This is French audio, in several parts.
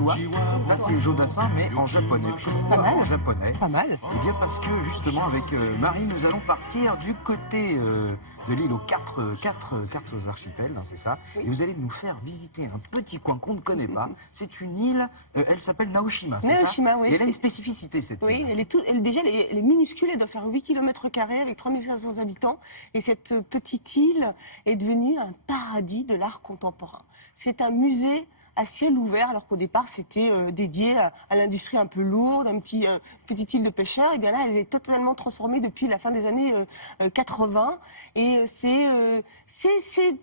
Chihuahua. Ça, c'est Jodassin, mais en japonais. Pourquoi Pas mal. en japonais? Pas mal. Eh bien, parce que justement, avec Marie, nous allons partir du côté de l'île aux quatre archipels, hein, c'est ça. Et vous allez nous faire visiter un petit coin qu'on ne connaît pas. C'est une île, elle s'appelle Naoshima, c'est ça? Naoshima, oui. Et elle a une spécificité, cette île. Oui, déjà, elle est minuscule, elle doit faire 8 km² avec 3500 habitants. Et cette petite île est devenue un paradis de l'art contemporain. C'est un musée à ciel ouvert, alors qu'au départ, c'était dédié à l'industrie un peu lourde, petite île de pêcheurs. Et bien là, elle est totalement transformée depuis la fin des années 80. Et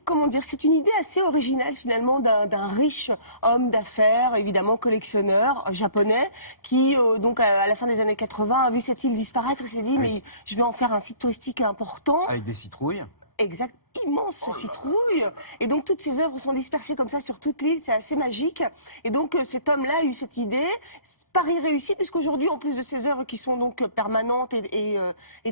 comment dire, c'est une idée assez originale, finalement, d'un riche homme d'affaires, évidemment collectionneur japonais, qui, donc, à la fin des années 80, a vu cette île disparaître et s'est dit, mais je vais en faire un site touristique important. Avec des citrouilles. Exact, immense citrouille. Et donc toutes ces œuvres sont dispersées comme ça sur toute l'île, c'est assez magique. Et donc cet homme-là a eu cette idée, pari réussi, puisqu'aujourd'hui, en plus de ces œuvres qui sont donc permanentes et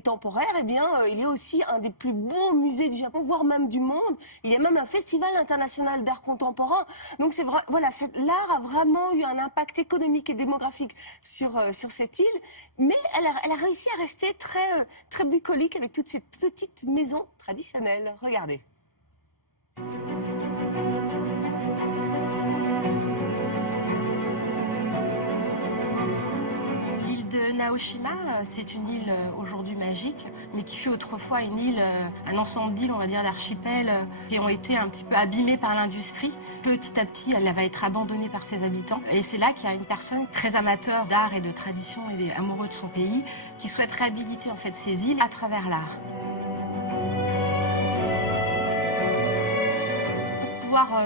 temporaires, eh bien, il y a aussi un des plus beaux musées du Japon, voire même du monde. Il y a même un festival international d'art contemporain. Donc c'est vrai, voilà, l'art a vraiment eu un impact économique et démographique sur cette île, mais elle a réussi à rester très bucolique avec toutes ces petites maisons traditionnelles. Regardez. L'île de Naoshima, c'est une île aujourd'hui magique, mais qui fut autrefois une île, un ensemble d'îles, on va dire d'archipels, qui ont été un petit peu abîmées par l'industrie. Petit à petit, elle va être abandonnée par ses habitants. Et c'est là qu'il y a une personne très amateur d'art et de tradition et amoureux de son pays, qui souhaite réhabiliter en fait ces îles à travers l'art.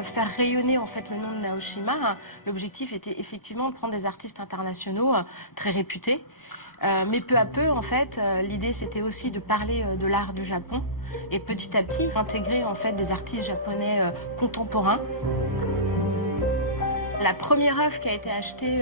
Faire rayonner en fait le nom de Naoshima, l'objectif était effectivement de prendre des artistes internationaux très réputés. Mais peu à peu, en fait, l'idée c'était aussi de parler de l'art du Japon et petit à petit intégrer en fait des artistes japonais contemporains. La première œuvre qui a été achetée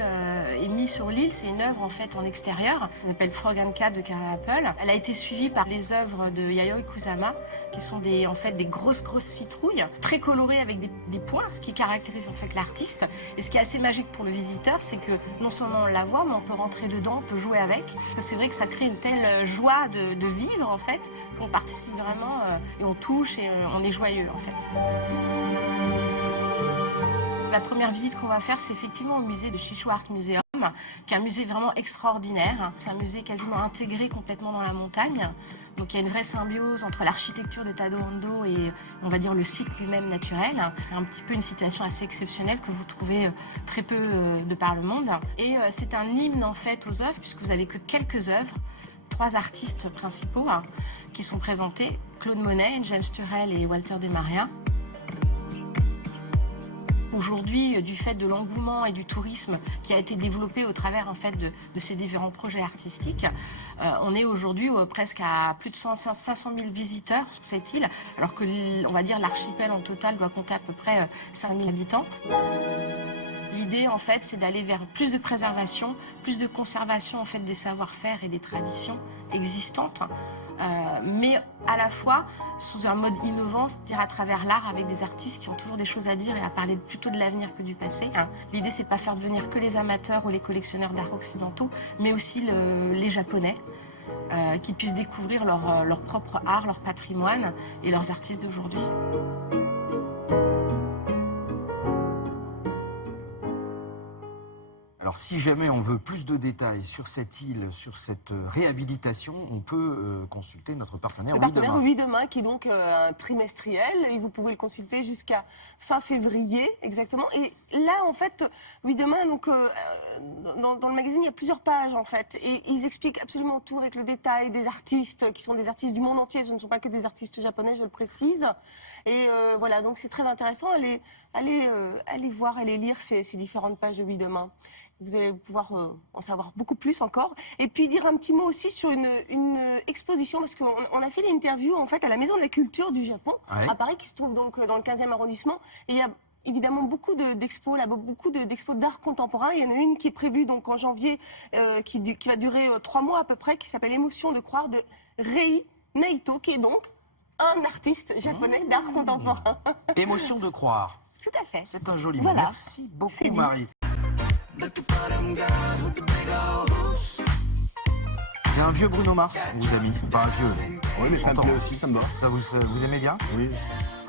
et mise sur l'île, c'est une œuvre en fait en extérieur. Ça s'appelle Frog and Cat de Kara Apple. Elle a été suivie par les œuvres de Yayoi Kusama, qui sont en fait des grosses citrouilles, très colorées avec des points, ce qui caractérise en fait l'artiste. Et ce qui est assez magique pour le visiteur, c'est que non seulement on la voit, mais on peut rentrer dedans, on peut jouer avec. C'est vrai que ça crée une telle joie de vivre en fait, qu'on participe vraiment et on touche et on est joyeux en fait. La première visite qu'on va faire, c'est effectivement au musée de Shishu Art Museum, qui est un musée vraiment extraordinaire. C'est un musée quasiment intégré complètement dans la montagne. Donc il y a une vraie symbiose entre l'architecture de Tadao Ando et, on va dire, le site lui-même naturel. C'est un petit peu une situation assez exceptionnelle que vous trouvez très peu de par le monde. Et c'est un hymne en fait aux œuvres, puisque vous n'avez que quelques œuvres. 3 artistes principaux qui sont présentés, Claude Monet, James Turrell et Walter de Maria. Aujourd'hui, du fait de l'engouement et du tourisme qui a été développé au travers en fait, de ces différents projets artistiques, on est aujourd'hui presque à plus de 500 000 visiteurs sur cette île, alors que on va dire l'archipel en total doit compter à peu près 5 000 habitants. L'idée, en fait, c'est d'aller vers plus de préservation, plus de conservation en fait, des savoir-faire et des traditions existantes, mais à la fois sous un mode innovant, c'est-à-dire à travers l'art, avec des artistes qui ont toujours des choses à dire et à parler plutôt de l'avenir que du passé. L'idée, c'est pas faire venir que les amateurs ou les collectionneurs d'art occidentaux, mais aussi les Japonais, qui puissent découvrir leur propre art, leur patrimoine et leurs artistes d'aujourd'hui. Alors, si jamais on veut plus de détails sur cette île, sur cette réhabilitation, on peut consulter notre partenaire Le partenaire Oui Demain, qui est donc un trimestriel, et vous pouvez le consulter jusqu'à fin février, exactement. Et là, en fait, Oui Demain, donc, dans le magazine, il y a plusieurs pages, en fait, et ils expliquent absolument tout avec le détail des artistes, qui sont des artistes du monde entier, ce ne sont pas que des artistes japonais, je le précise. Et voilà, donc c'est très intéressant, allez voir, allez lire ces différentes pages de Oui Demain. Vous allez pouvoir en savoir beaucoup plus encore. Et puis dire un petit mot aussi sur une exposition, parce qu'on a fait l'interview en fait à la Maison de la Culture du Japon, à Paris, qui se trouve donc dans le 15e arrondissement. Et il y a évidemment beaucoup d'expos, là, beaucoup d'expos d'art contemporain. Il y en a une qui est prévue donc en janvier, qui va durer 3 mois à peu près, qui s'appelle Émotion de croire de Rei Naito, qui est donc un artiste japonais d'art contemporain. Émotion de croire. Tout à fait. C'est un joli mot. Voilà. Merci beaucoup, Marie. C'est un vieux Bruno Mars, vous a mis. Enfin, un vieux. Oui, mais ça me plaît aussi, ça me va. Ça vous aimez bien? Oui.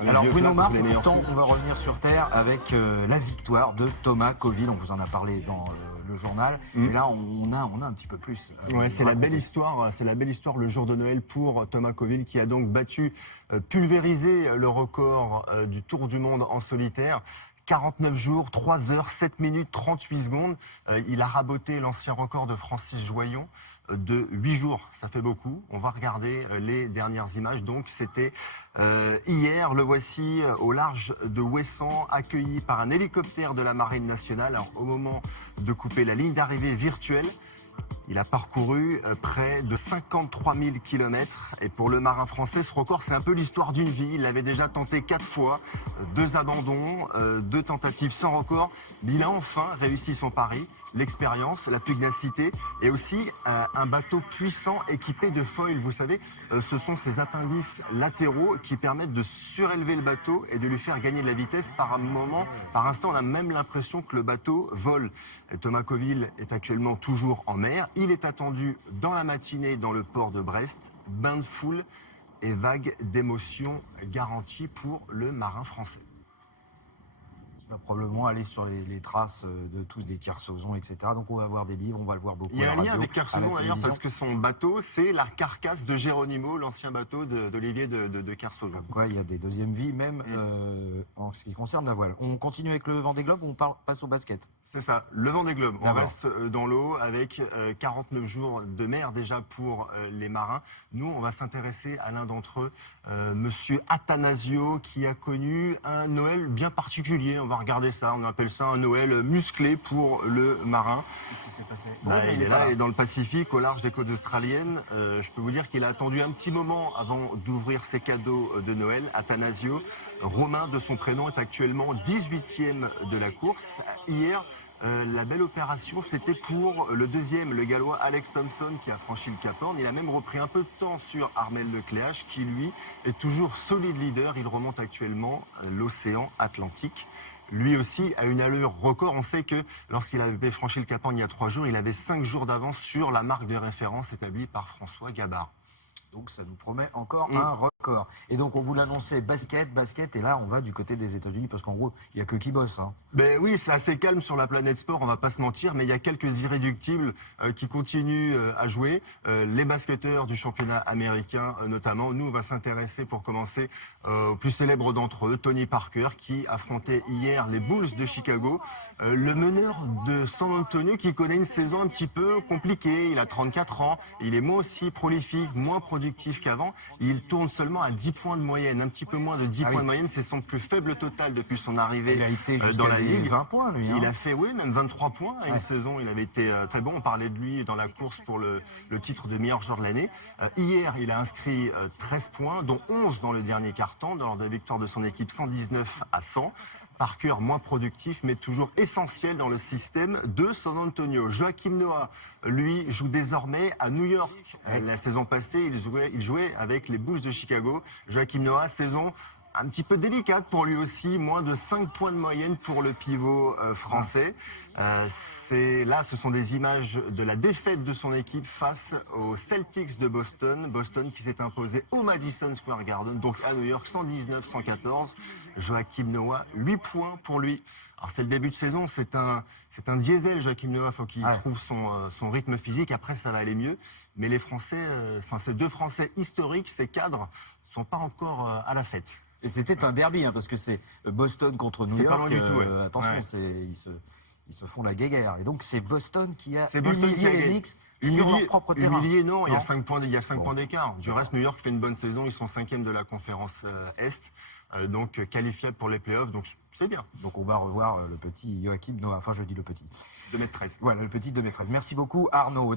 Alors vieux Bruno plat, Mars, c'est les meilleurs pourtant, fils. on va revenir sur Terre avec la victoire de Thomas Coville. On vous en a parlé dans le journal. Mais là, on a un petit peu plus. Ouais, c'est la raconter. belle histoire. C'est la belle histoire le jour de Noël pour Thomas Coville qui a donc battu, pulvérisé le record du Tour du Monde en solitaire. 49 jours, 3 heures, 7 minutes, 38 secondes. Il a raboté l'ancien record de Francis Joyon de 8 jours. Ça fait beaucoup. On va regarder les dernières images. Donc, c'était hier. Le voici au large de Ouessant, accueilli par un hélicoptère de la Marine nationale. Alors, au moment de couper la ligne d'arrivée virtuelle, il a parcouru près de 53 000 kilomètres. Et pour le marin français, ce record, c'est un peu l'histoire d'une vie. Il l'avait déjà tenté 4 fois, 2 abandons, 2 tentatives sans record. Mais il a enfin réussi son pari. L'expérience, la pugnacité et aussi un bateau puissant équipé de foils. Vous savez, ce sont ces appendices latéraux qui permettent de surélever le bateau et de lui faire gagner de la vitesse. Par instant, on a même l'impression que le bateau vole. Et Thomas Coville est actuellement toujours en mer. Il est attendu dans la matinée dans le port de Brest. Bain de foule et vague d'émotions garantie pour le marin français. Il va probablement aller sur les traces de tous des Kersozon, etc. Donc on va voir des livres, on va le voir beaucoup. Il y a à un la lien radio, avec à la Kersozon d'ailleurs télévision. parce que son bateau, c'est la carcasse de Geronimo, l'ancien bateau d'Olivier de Kersozon. Comme quoi, il y a des deuxièmes vies, même en ce qui concerne la voile. On continue avec le Vendée Globe ou on passe au basket? C'est ça, le Vendée Globe. On D'accord. reste dans l'eau avec 49 jours de mer déjà pour les marins. Nous, on va s'intéresser à l'un d'entre eux, Monsieur Attanasio, qui a connu un Noël bien particulier. On va regarder ça, on appelle ça un Noël musclé pour le marin. Qu'est-ce qui s'est passé? Là, il est là, et dans le Pacifique, au large des côtes australiennes. Je peux vous dire qu'il a attendu un petit moment avant d'ouvrir ses cadeaux de Noël. Attanasio, Romain de son prénom, est actuellement 18e de la course. Hier, la belle opération, c'était pour le deuxième, le Gallois Alex Thompson, qui a franchi le Cap Horn. Il a même repris un peu de temps sur Armel Lecléache, qui lui est toujours solide leader. Il remonte actuellement l'océan Atlantique. Lui aussi a une allure record. On sait que lorsqu'il avait franchi le Cap Horn il y a 3 jours, il avait 5 jours d'avance sur la marque de référence établie par François Gabard. Donc ça nous promet encore un record. Et donc on vous l'annonçait, basket, et là on va du côté des États-Unis parce qu'en gros, il n'y a que qui bosse. Hein. Ben oui, c'est assez calme sur la planète sport, on va pas se mentir, mais il y a quelques irréductibles qui continuent à jouer. Les basketteurs du championnat américain notamment. Nous, on va s'intéresser pour commencer au plus célèbre d'entre eux, Tony Parker, qui affrontait hier les Bulls de Chicago. Le meneur de San Antonio qui connaît une saison un petit peu compliquée. Il a 34 ans, il est moins aussi prolifique, moins productif qu'avant. Il tourne seulement à 10 points de moyenne, un petit peu moins de 10 points de moyenne. C'est son plus faible total depuis son arrivée Il a été dans la jusqu'à ligue. 20 points lui. Hein. Il a fait, oui, même 23 points à une saison. Il avait été très bon. On parlait de lui dans la course pour le titre de meilleur joueur de l'année. Hier, il a inscrit 13 points, dont 11 dans le dernier quart-temps, lors de la victoire de son équipe 119-100. Parker moins productif, mais toujours essentiel dans le système de San Antonio. Joakim Noah, lui, joue désormais à New York. La saison passée, il jouait avec les Bulls de Chicago. Joakim Noah, saison un petit peu délicate pour lui aussi, moins de 5 points de moyenne pour le pivot français. Ce sont des images de la défaite de son équipe face aux Celtics de Boston. Boston qui s'est imposé au Madison Square Garden, donc à New York, 119-114. Joakim Noah, 8 points pour lui. Alors c'est le début de saison, c'est un diesel, Joakim Noah, il faut qu'il trouve son rythme physique, après ça va aller mieux. Mais les Français, ces deux Français historiques, ces cadres, ne sont pas encore à la fête. Et c'était un derby, hein, parce que c'est Boston contre New C'est York. pas loin du tout, ouais. Attention, Ouais. ils se font la guéguerre. Et donc c'est Boston qui a C'est Boston qui a humilié les gagné. Knicks sur leur propre terrain. Humilié, non, il y a Non. 5 points, points d'écart. Du reste, New York fait une bonne saison, ils sont 5e de la conférence Est, donc qualifiables pour les playoffs, donc c'est bien. Donc on va revoir le petit Joachim Noah. Enfin, je dis le petit. 2m13. Voilà, le petit de maîtresse. Merci beaucoup, Arnaud.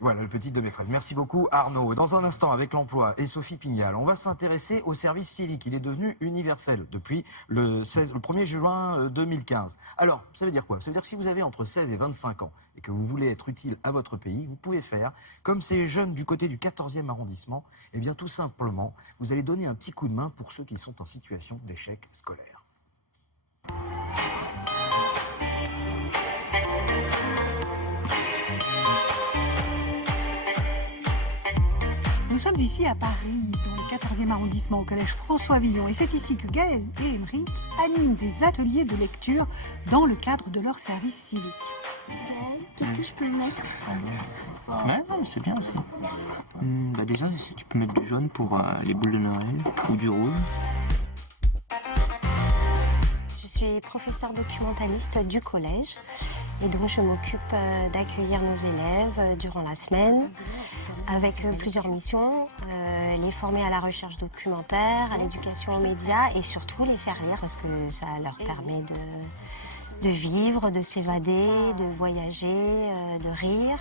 Voilà, le petit de maîtresse. Merci beaucoup, Arnaud. Dans un instant, avec l'emploi et Sophie Pignal, on va s'intéresser au service civique. Il est devenu universel depuis le 1er juin 2015. Alors, ça veut dire quoi? Ça veut dire que si vous avez entre 16 et 25 ans et que vous voulez être utile à votre pays, vous pouvez faire comme ces jeunes du côté du 14e arrondissement. Eh bien, tout simplement, vous allez donner un petit coup de main pour ceux qui sont en situation d'échec scolaire. Nous sommes ici à Paris, dans le 14e arrondissement, au collège François Villon. Et c'est ici que Gaël et Émeric animent des ateliers de lecture dans le cadre de leur service civique. Qu'est-ce que je peux mettre? Ouais, non, mais c'est bien aussi. Déjà, tu peux mettre du jaune pour les boules de Noël ou du rouge. Je suis professeure documentaliste du collège et donc je m'occupe d'accueillir nos élèves durant la semaine avec plusieurs missions, les former à la recherche documentaire, à l'éducation aux médias et surtout les faire lire parce que ça leur permet de vivre, de s'évader, de voyager, de rire.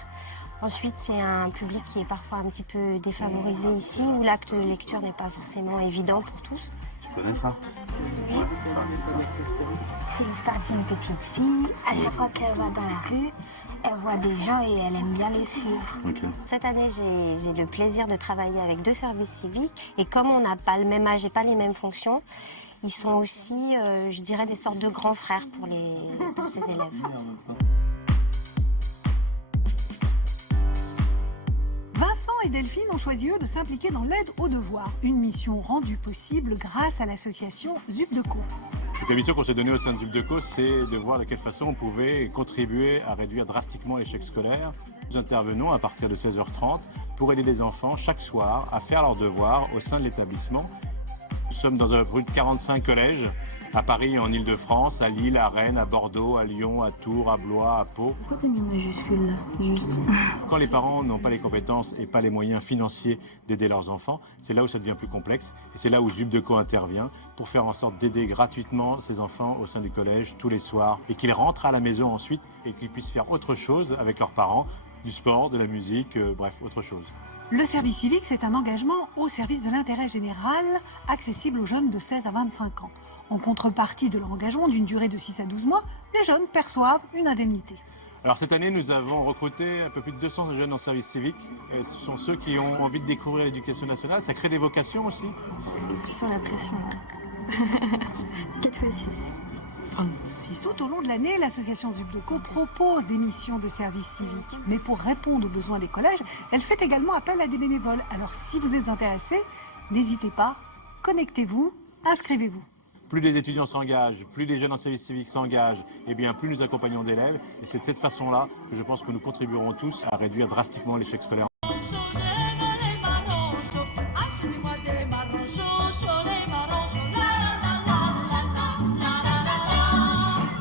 Ensuite, c'est un public qui est parfois un petit peu défavorisé ici, où l'acte de lecture n'est pas forcément évident pour tous. Tu connais ça? C'est l'histoire d'une petite fille. À chaque fois qu'elle va dans la rue, elle voit des gens et elle aime bien les suivre. Ok. Cette année, j'ai le plaisir de travailler avec 2 services civiques. Et comme on n'a pas le même âge et pas les mêmes fonctions, ils sont aussi, je dirais, des sortes de grands frères pour ces élèves. Vincent et Delphine ont choisi, eux, de s'impliquer dans l'aide aux devoirs, une mission rendue possible grâce à l'association ZUPDECO. Donc, la mission qu'on s'est donnée au sein de ZUPDECO, c'est de voir de quelle façon on pouvait contribuer à réduire drastiquement l'échec scolaire. Nous intervenons à partir de 16h30 pour aider les enfants chaque soir à faire leurs devoirs au sein de l'établissement. Nous sommes dans un peu de 45 collèges, à Paris et en Ile-de-France, à Lille, à Rennes, à Bordeaux, à Lyon, à Tours, à Blois, à Pau. Pourquoi t'as mis en majuscule là, juste? Quand les parents n'ont pas les compétences et pas les moyens financiers d'aider leurs enfants, c'est là où ça devient plus complexe. Et c'est là où ZUPDECO intervient pour faire en sorte d'aider gratuitement ces enfants au sein du collège tous les soirs et qu'ils rentrent à la maison ensuite et qu'ils puissent faire autre chose avec leurs parents, du sport, de la musique, bref, autre chose. Le service civique, c'est un engagement au service de l'intérêt général, accessible aux jeunes de 16 à 25 ans. En contrepartie de leur engagement d'une durée de 6 à 12 mois, les jeunes perçoivent une indemnité. Alors cette année, nous avons recruté un peu plus de 200 jeunes en service civique. Et ce sont ceux qui ont envie de découvrir l'éducation nationale. Ça crée des vocations aussi. Je sens la pression là. 4 x 6. 26. Tout au long de l'année, l'association ZUPDECO propose des missions de service civique. Mais pour répondre aux besoins des collèges, elle fait également appel à des bénévoles. Alors si vous êtes intéressé, n'hésitez pas, connectez-vous, inscrivez-vous. Plus les étudiants s'engagent, plus les jeunes en service civique s'engagent, et bien plus nous accompagnons d'élèves. Et c'est de cette façon-là que je pense que nous contribuerons tous à réduire drastiquement l'échec scolaire.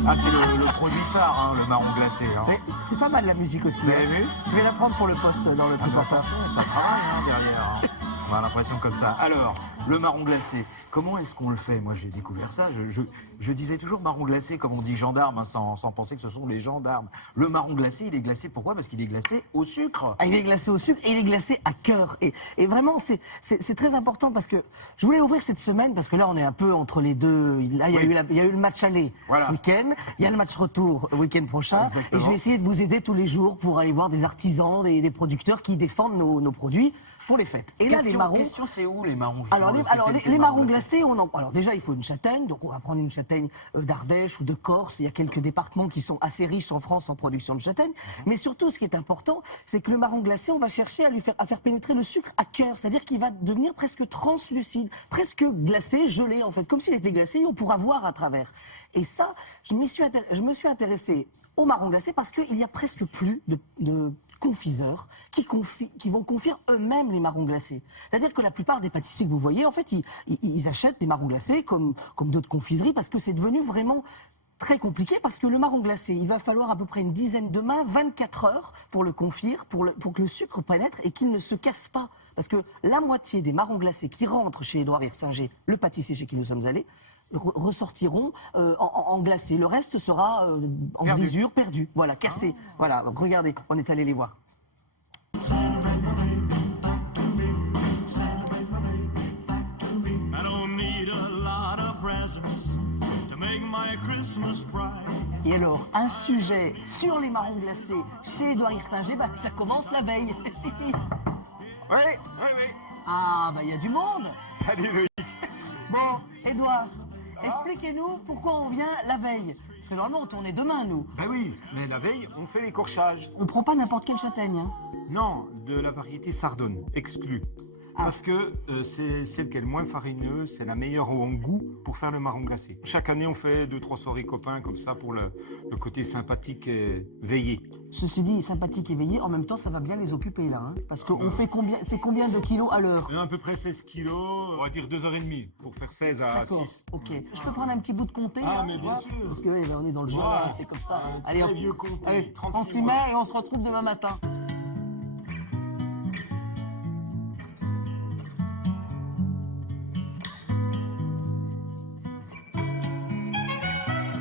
Ah, c'est le produit phare, hein, le marron glacé. Hein. Mais c'est pas mal la musique aussi. Vous avez vu? Je vais la prendre pour le poste dans le triporteur. Attention, ça travaille hein, derrière. Hein. On a l'impression comme ça. Alors, le marron glacé, comment est-ce qu'on le fait? Moi, j'ai découvert ça. Je disais toujours marron glacé, comme on dit gendarme, hein, sans penser que ce sont les gendarmes. Le marron glacé, il est glacé pourquoi? Parce qu'il est glacé au sucre. Ah, il est glacé au sucre et il est glacé à cœur. Et vraiment, c'est très important parce que je voulais ouvrir cette semaine parce que là, on est un peu entre les deux. Là, il y a eu le match aller ce week-end. Il y a le match retour le week-end prochain. Exactement. Et je vais essayer de vous aider tous les jours pour aller voir des artisans, des producteurs qui défendent nos produits pour les fêtes. Et là, les marrons... Question, c'est où les marrons? Alors, les marrons glacés, alors déjà, il faut une châtaigne. Donc, on va prendre une châtaigne d'Ardèche ou de Corse. Il y a quelques départements qui sont assez riches en France en production de châtaigne. Mais surtout, ce qui est important, c'est que le marron glacé, on va chercher à faire pénétrer le sucre à cœur. C'est-à-dire qu'il va devenir presque translucide, presque glacé, gelé, en fait. Comme s'il était glacé, on pourra voir à travers. Et ça, je me suis intéressée au marron glacé parce qu'il n'y a presque plus de confiseurs qui vont confire eux-mêmes les marrons glacés. C'est-à-dire que la plupart des pâtissiers que vous voyez, en fait, ils achètent des marrons glacés comme d'autres confiseries parce que c'est devenu vraiment très compliqué parce que le marron glacé, il va falloir à peu près une dizaine de mains, 24 heures pour le confire, pour que le sucre pénètre et qu'il ne se casse pas. Parce que la moitié des marrons glacés qui rentrent chez Édouard Hirsinger, le pâtissier chez qui nous sommes allés, ressortiront en glacé. Le reste sera en brisure, perdu. Voilà, cassé. Voilà, regardez, on est allé les voir. Et alors, un sujet sur les marrons glacés chez Édouard Hirsinger, ça commence la veille. Si. Oui. Ah, il y a du monde. Salut Loïc. Bon, Édouard, expliquez-nous pourquoi on vient la veille. Parce que normalement, on tournait demain, nous. Ben oui, mais la veille, on fait l'écorchage. On prend pas n'importe quelle châtaigne. Hein. Non, de la variété Sardone, exclue. Parce que c'est celle qui est le moins farineuse, c'est la meilleure en goût pour faire le marron glacé. Chaque année, on fait 2-3 soirées copains comme ça pour le côté sympathique et veillé. Ceci dit, sympathique et veillé, en même temps, ça va bien les occuper là. Hein, parce qu'on fait combien, c'est combien de kilos à l'heure? À peu près 16 kilos, on va dire 2h30 pour faire 16 à D'accord, 6. ok. Je peux prendre un petit bout de comté Ah, là, mais tu bien vois, sûr. parce que on est dans le genre, Voilà. c'est comme ça. Un Allez, très vieux comté, allez, 36 on s'y mois. met et on se retrouve demain matin.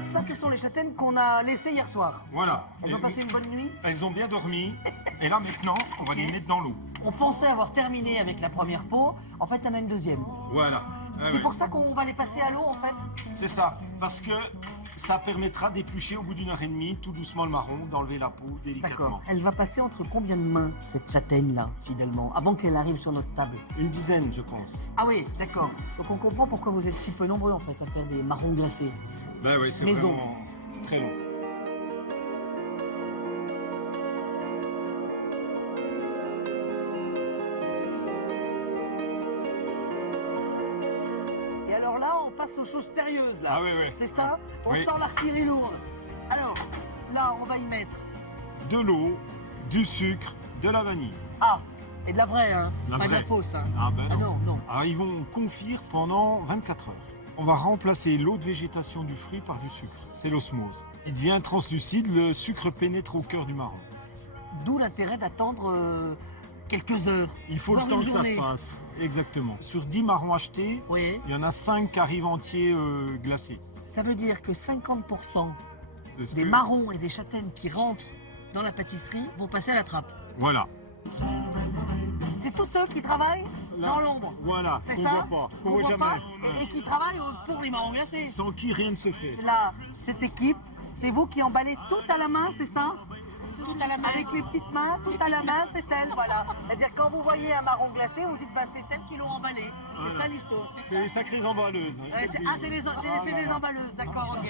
Ça, ce sont les châtaignes qu'on a laissées hier soir. Voilà. Elles ont passé une bonne nuit. Elles ont bien dormi. Et là, maintenant, on va les mettre dans l'eau. On pensait avoir terminé avec la première peau. En fait, il y en a une deuxième. Voilà. Ah C'est ouais. pour ça qu'on va les passer à l'eau, en fait. C'est ça. Parce que ça permettra d'éplucher au bout d'une heure et demie, tout doucement le marron, d'enlever la peau délicatement. D'accord. Elle va passer entre combien de mains, cette châtaigne-là, finalement, avant qu'elle arrive sur notre table? Une dizaine, je pense. Ah oui, d'accord. Donc on comprend pourquoi vous êtes si peu nombreux, en fait, à faire des marrons glacés. Ben oui, c'est Maison. vraiment très long. Et alors là, on passe aux choses sérieuses, là. Ah oui, oui. C'est ça? On Oui. sort l'artillerie lourde. Alors, là, on va y mettre... De l'eau, du sucre, de la vanille. Ah, et de la vraie, hein. La Pas de la vraie. fausse, hein. Ah ben Ah non. non, non. Alors ils vont confire pendant 24 heures. On va remplacer l'eau de végétation du fruit par du sucre. C'est l'osmose. Il devient translucide, le sucre pénètre au cœur du marron. D'où l'intérêt d'attendre quelques heures. Il faut voire le temps une que ça journée. se passe. Exactement. Sur 10 marrons achetés, Oui. il y en a 5 qui arrivent entiers glacés. Ça veut dire que 50% C'est ce des que- marrons et des châtaignes qui rentrent dans la pâtisserie vont passer à la trappe. Voilà. C'est tous ceux qui travaillent dans l'ombre. Voilà. C'est qu'on ça? voit pas. Qu'on voit voit jamais. pas et qui travaillent pour les marrons glacés. Sans qui rien ne se fait. Là, cette équipe, c'est vous qui emballez tout à la main, c'est ça? Tout à la main. Avec les petites mains, tout à la main, c'est elle, voilà. C'est-à-dire quand vous voyez un marron glacé, vous dites bah c'est elles qui l'ont emballé. C'est Voilà. ça l'histoire. C'est les sacrées emballeuses. hein, Ouais, je te c'est le dis. c'est les emballeuses, d'accord, ok.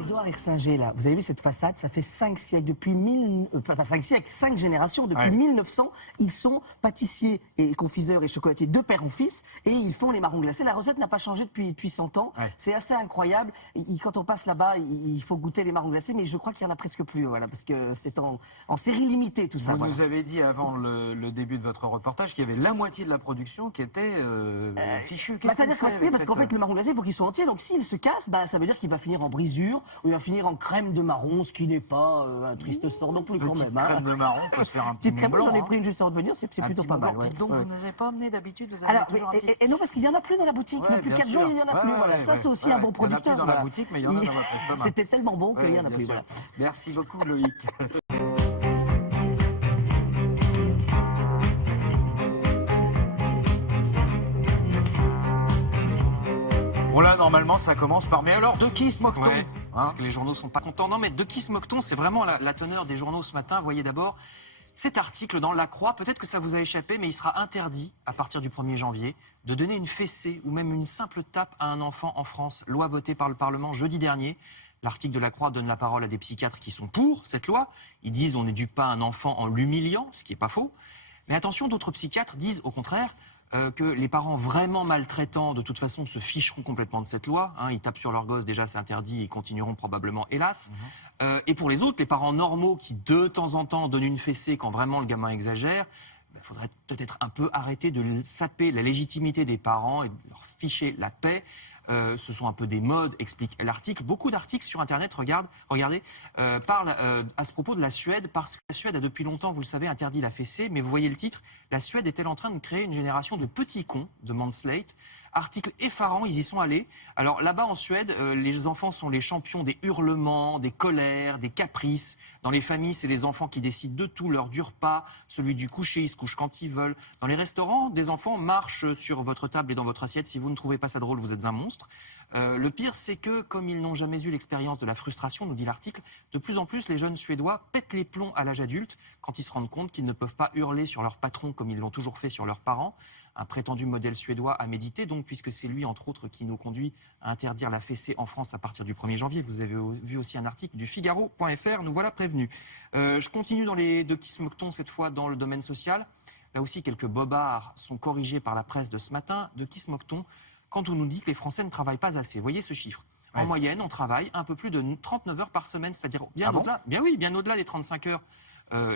Édouard Hirsinger, là, vous avez vu cette façade, ça fait 5 siècles, depuis pas 5 siècles, 5 générations, depuis Ouais. 1900, ils sont pâtissiers et confiseurs et chocolatiers de père en fils, et ils font les marrons glacés. La recette n'a pas changé depuis 100 ans, Ouais. c'est assez incroyable. Quand on passe là-bas, il faut goûter les marrons glacés, mais je crois qu'il n'y en a presque plus, voilà, parce que c'est en série limitée tout ça. Vous voilà. nous avez dit avant le début de votre reportage qu'il y avait la moitié de la production qui était fichue. Bah, Qu'est-ce c'est-à-dire qu'on qu'en fait avec parce qu'en cette- fait, le marron glacé, il faut qu'il soit entier. Donc, s'il se casse, bah, ça veut dire qu'il va finir en brisure ou il va finir en crème de marron, ce qui n'est pas un triste sort non plus quand Petite même. hein. crème de marron, on peut se faire un petit Petite crème, Mont Blanc, j'en ai hein. pris une juste avant de venir, c'est Un plutôt petit pas Mont mal. Blanc. ouais. Dites donc, Ouais. vous ne nous avez pas emmené d'habitude, vous avez Alors, toujours un petit... et non, parce qu'il n'y en a plus dans la boutique. Ouais, Depuis bien 4 sûr. jours, il n'y en a plus. Ouais, Voilà. ouais, Ça, ouais. c'est aussi Ouais, un bon il y en a plus producteur. dans la voilà. boutique, mais il y en a dans votre estomac. C'était tellement bon qu'il n'y en a bien plus. sûr. Voilà. Merci beaucoup, Loïc. Bon là, normalement, ça commence par « Mais alors, de qui se moque-t-on Ouais, Hein parce que les journaux sont pas contents. Non, mais de qui se moque-t-on? C'est vraiment la teneur des journaux ce matin. Voyez d'abord cet article dans La Croix. Peut-être que ça vous a échappé, mais il sera interdit, à partir du 1er janvier, de donner une fessée ou même une simple tape à un enfant en France. Loi votée par le Parlement jeudi dernier. L'article de La Croix donne la parole à des psychiatres qui sont pour cette loi. Ils disent on n'éduque pas un enfant en l'humiliant, ce qui n'est pas faux. Mais attention, d'autres psychiatres disent au contraire que les parents vraiment maltraitants, de toute façon, se ficheront complètement de cette loi. Hein, ils tapent sur leur gosse, déjà c'est interdit, ils continueront probablement, hélas. Et pour les autres, les parents normaux qui, de temps en temps, donnent une fessée quand vraiment le gamin exagère, il faudrait peut-être un peu arrêter de saper la légitimité des parents et de leur ficher la paix. Ce sont un peu des modes, explique l'article. Beaucoup d'articles sur Internet, regardez, parlent à ce propos de la Suède, parce que la Suède a depuis longtemps, vous le savez, interdit la fessée. Mais vous voyez le titre, la Suède est-elle en train de créer une génération de petits cons, demande Slate. Article effarant, ils y sont allés. Alors là-bas en Suède, les enfants sont les champions des hurlements, des colères, des caprices. Dans les familles, c'est les enfants qui décident de tout, leur du repas, celui du coucher, ils se couchent quand ils veulent. Dans les restaurants, des enfants marchent sur votre table et dans votre assiette. Si vous ne trouvez pas ça drôle, vous êtes un monstre. Le pire, c'est que, comme ils n'ont jamais eu l'expérience de la frustration, nous dit l'article, de plus en plus, les jeunes Suédois pètent les plombs à l'âge adulte quand ils se rendent compte qu'ils ne peuvent pas hurler sur leur patron comme ils l'ont toujours fait sur leurs parents. Un prétendu modèle suédois à méditer. Donc, puisque c'est lui, entre autres, qui nous conduit à interdire la fessée en France à partir du 1er janvier. Vous avez vu aussi un article du Figaro.fr, nous voilà prévenus. Je continue dans les De qui se moque-t-on, cette fois dans le domaine social. Là aussi, quelques bobards sont corrigés par la presse de ce matin. De qui se moque-t-on quand on nous dit que les Français ne travaillent pas assez? Voyez ce chiffre. En moyenne, on travaille un peu plus de 39 heures par semaine, c'est-à-dire bien au-delà. Bien oui, bien au-delà des 35 heures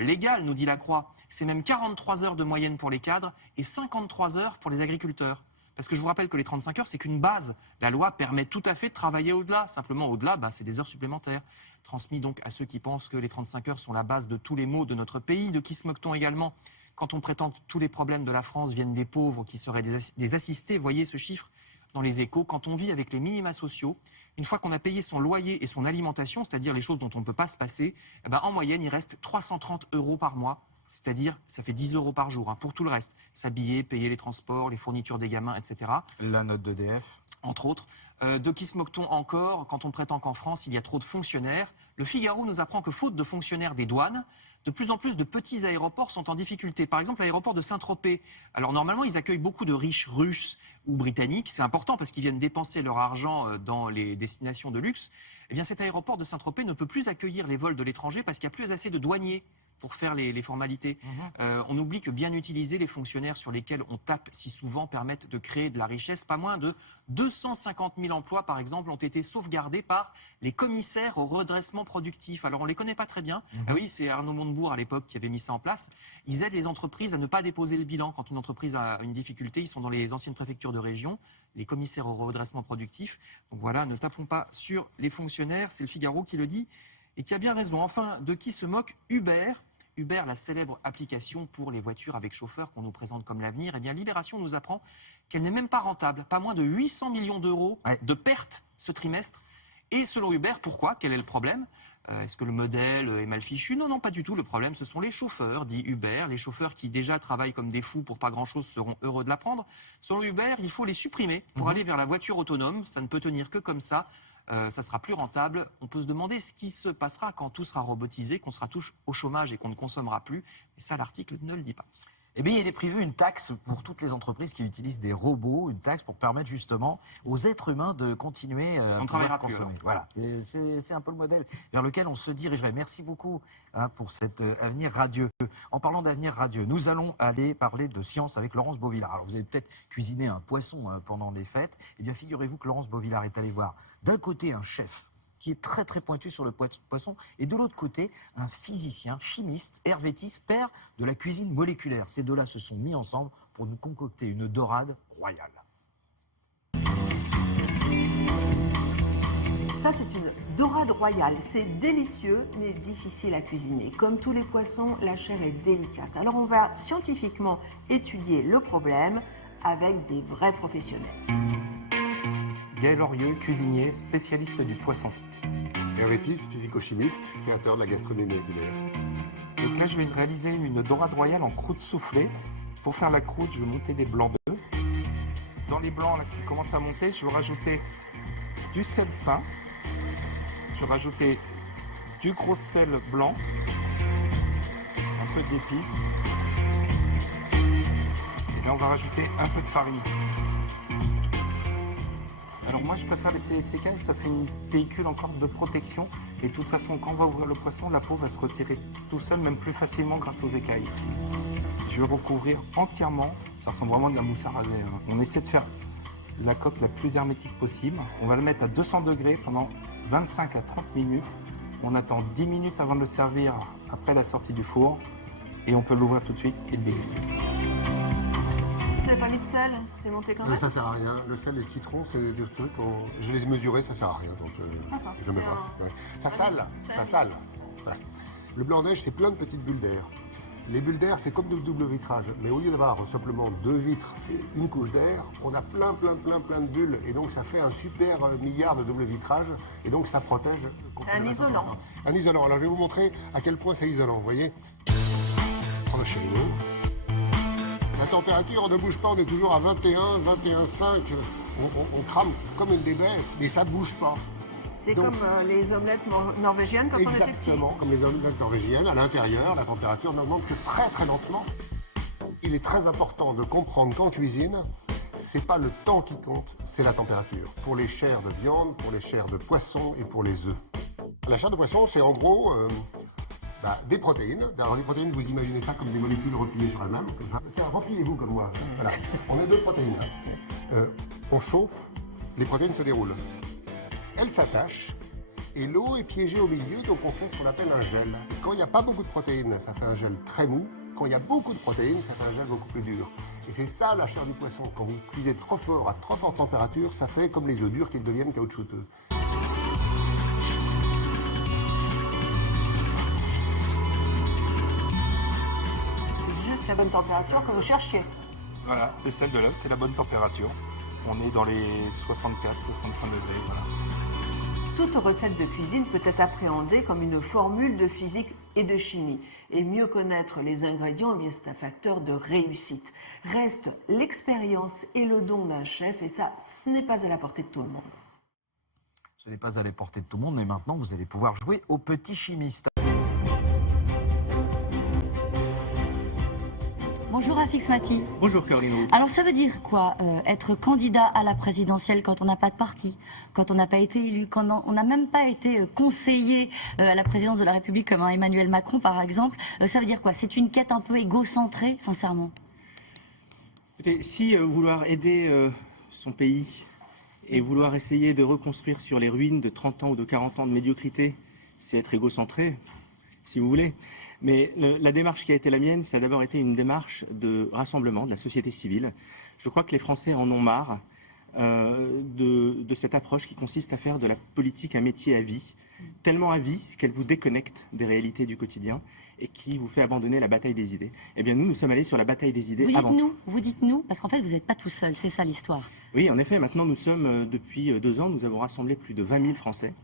légales, nous dit la Croix. C'est même 43 heures de moyenne pour les cadres et 53 heures pour les agriculteurs. Parce que je vous rappelle que les 35 heures, c'est qu'une base. La loi permet tout à fait de travailler au-delà. Simplement, au-delà, c'est des heures supplémentaires. Transmis donc à ceux qui pensent que les 35 heures sont la base de tous les maux de notre pays. De qui se moque-t-on également quand on prétend que tous les problèmes de la France viennent des pauvres qui seraient des assistés? Voyez ce chiffre dans les Échos. Quand on vit avec les minima sociaux, une fois qu'on a payé son loyer et son alimentation, c'est-à-dire les choses dont on ne peut pas se passer, en moyenne, il reste 330 € par mois. C'est-à-dire, ça fait 10 € par jour pour tout le reste. S'habiller, payer les transports, les fournitures des gamins, etc. La note d'EDF. Entre autres. De qui se moque-t-on encore quand on prétend qu'en France, il y a trop de fonctionnaires? Le Figaro nous apprend que faute de fonctionnaires des douanes, de plus en plus de petits aéroports sont en difficulté. Par exemple, l'aéroport de Saint-Tropez. Alors normalement, ils accueillent beaucoup de riches russes ou britanniques. C'est important parce qu'ils viennent dépenser leur argent dans les destinations de luxe. Eh bien, cet aéroport de Saint-Tropez ne peut plus accueillir les vols de l'étranger parce qu'il n'y a plus assez de douaniers pour faire les formalités. On oublie que bien utiliser les fonctionnaires sur lesquels on tape si souvent permettent de créer de la richesse. Pas moins de 250 000 emplois, par exemple, ont été sauvegardés par les commissaires au redressement productif. Alors, on ne les connaît pas très bien. Ah oui, c'est Arnaud Montebourg, à l'époque, qui avait mis ça en place. Ils aident les entreprises à ne pas déposer le bilan. Quand une entreprise a une difficulté, ils sont dans les anciennes préfectures de région, les commissaires au redressement productif. Donc voilà, ne tapons pas sur les fonctionnaires. C'est le Figaro qui le dit et qui a bien raison. Enfin, de qui se moque Uber? Uber, la célèbre application pour les voitures avec chauffeur qu'on nous présente comme l'avenir, eh bien Libération nous apprend qu'elle n'est même pas rentable. Pas moins de 800 millions d'euros de pertes ce trimestre. Et selon Uber, pourquoi? Quel est le problème? Est-ce que le modèle est mal fichu? Non, non, pas du tout. Le problème, ce sont les chauffeurs, dit Uber. Les chauffeurs qui déjà travaillent comme des fous pour pas grand-chose seront heureux de l'apprendre. Selon Uber, il faut les supprimer pour aller vers la voiture autonome. Ça ne peut tenir que comme ça. Ça sera plus rentable. On peut se demander ce qui se passera quand tout sera robotisé, qu'on sera tous au chômage et qu'on ne consommera plus. Et ça, l'article ne le dit pas. Eh bien, il est prévu une taxe pour toutes les entreprises qui utilisent des robots, une taxe pour permettre justement aux êtres humains de continuer à consommer. Voilà, c'est un peu le modèle vers lequel on se dirigerait. Merci beaucoup pour cet avenir radieux. En parlant d'avenir radieux, nous allons aller parler de science avec Laurence Beauvillard. Alors, vous avez peut-être cuisiné un poisson pendant les fêtes. Eh bien, figurez-vous que Laurence Beauvillard est allée voir d'un côté un chef qui est très très pointu sur le poisson, et de l'autre côté, un physicien, chimiste, Hervé Thys, père de la cuisine moléculaire. Ces deux-là se sont mis ensemble pour nous concocter une dorade royale. Ça, c'est une dorade royale. C'est délicieux, mais difficile à cuisiner. Comme tous les poissons, la chair est délicate. Alors, on va scientifiquement étudier le problème avec des vrais professionnels. Gaël Orieux, cuisinier, spécialiste du poisson. Hervé Thys, physico-chimiste, créateur de la gastronomie moléculaire. Donc là, je vais réaliser une dorade royale en croûte soufflée. Pour faire la croûte, je vais monter des blancs d'œufs. Dans les blancs là, qui commencent à monter, je vais rajouter du sel fin. Je vais rajouter du gros sel blanc, un peu d'épices. Et là, on va rajouter un peu de farine. Alors moi, je préfère laisser les écailles, ça fait une pellicule encore de protection. Et de toute façon, quand on va ouvrir le poisson, la peau va se retirer tout seul, même plus facilement grâce aux écailles. Je vais recouvrir entièrement, ça ressemble vraiment à de la mousse à raser. On essaie de faire la coque la plus hermétique possible. On va le mettre à 200 degrés pendant 25 à 30 minutes. On attend 10 minutes avant de le servir après la sortie du four. Et on peut l'ouvrir tout de suite et le déguster. Vous n'avez pas mis de sel? C'est monté quand même? Ça sert à rien. Le sel et le citron, c'est des trucs. Je les ai mesurés, ça sert à rien. Donc je mets pas. Ouais. Ça sale. Ça sale. Ouais. Le blanc neige, c'est plein de petites bulles d'air. Les bulles d'air, c'est comme de double vitrage. Mais au lieu d'avoir simplement 2 vitres et une couche d'air, on a plein de bulles. Et donc ça fait un super milliard de double vitrage. Et donc ça protège. C'est un isolant. Un isolant. Alors je vais vous montrer à quel point c'est isolant. Vous voyez? Prends le chalumeau. La température, on ne bouge pas, on est toujours à 21, 21,5. On crame comme une des bêtes, mais ça ne bouge pas. C'est comme les omelettes norvégiennes quand on était petit. Exactement, comme les omelettes norvégiennes. À l'intérieur, la température n'augmente que très très lentement. Il est très important de comprendre qu'en cuisine, c'est pas le temps qui compte, c'est la température. Pour les chairs de viande, pour les chairs de poisson et pour les œufs. La chair de poisson, c'est en gros des protéines. Alors les protéines, vous imaginez ça comme des molécules repliées sur elles-mêmes. Tiens, repliez-vous comme moi. Voilà. On a 2 protéines. On chauffe, les protéines se déroulent. Elles s'attachent et l'eau est piégée au milieu, donc on fait ce qu'on appelle un gel. Et quand il n'y a pas beaucoup de protéines, ça fait un gel très mou. Quand il y a beaucoup de protéines, ça fait un gel beaucoup plus dur. Et c'est ça la chair du poisson. Quand vous cuisez trop fort, à trop forte température, ça fait comme les œufs durs qu'ils deviennent caoutchouteux. C'est juste la bonne température que vous cherchiez. Voilà, c'est celle de l'œuf, c'est la bonne température. On est dans les 64, 65 degrés, voilà. Toute recette de cuisine peut être appréhendée comme une formule de physique et de chimie. Et mieux connaître les ingrédients, eh bien, c'est un facteur de réussite. Reste l'expérience et le don d'un chef, et ça, ce n'est pas à la portée de tout le monde. Ce n'est pas à la portée de tout le monde, mais maintenant vous allez pouvoir jouer au petit chimiste. Bonjour Afix Mati. Bonjour Caroline. Alors ça veut dire quoi, être candidat à la présidentielle quand on n'a pas de parti, quand on n'a pas été élu, quand on n'a même pas été conseiller à la présidence de la République comme un Emmanuel Macron par exemple, ça veut dire quoi? C'est une quête un peu égocentrée, sincèrement? Écoutez, si vouloir aider son pays et vouloir essayer de reconstruire sur les ruines de 30 ans ou de 40 ans de médiocrité, c'est être égocentré, si vous voulez. Mais la démarche qui a été la mienne, ça a d'abord été une démarche de rassemblement de la société civile. Je crois que les Français en ont marre de cette approche qui consiste à faire de la politique un métier à vie, tellement à vie qu'elle vous déconnecte des réalités du quotidien et qui vous fait abandonner la bataille des idées. Eh bien, nous sommes allés sur la bataille des idées avant tout. Vous dites nous, parce qu'en fait, vous n'êtes pas tout seul, c'est ça l'histoire. Oui, en effet, maintenant nous sommes, depuis 2 ans, nous avons rassemblé plus de 20 000 Français.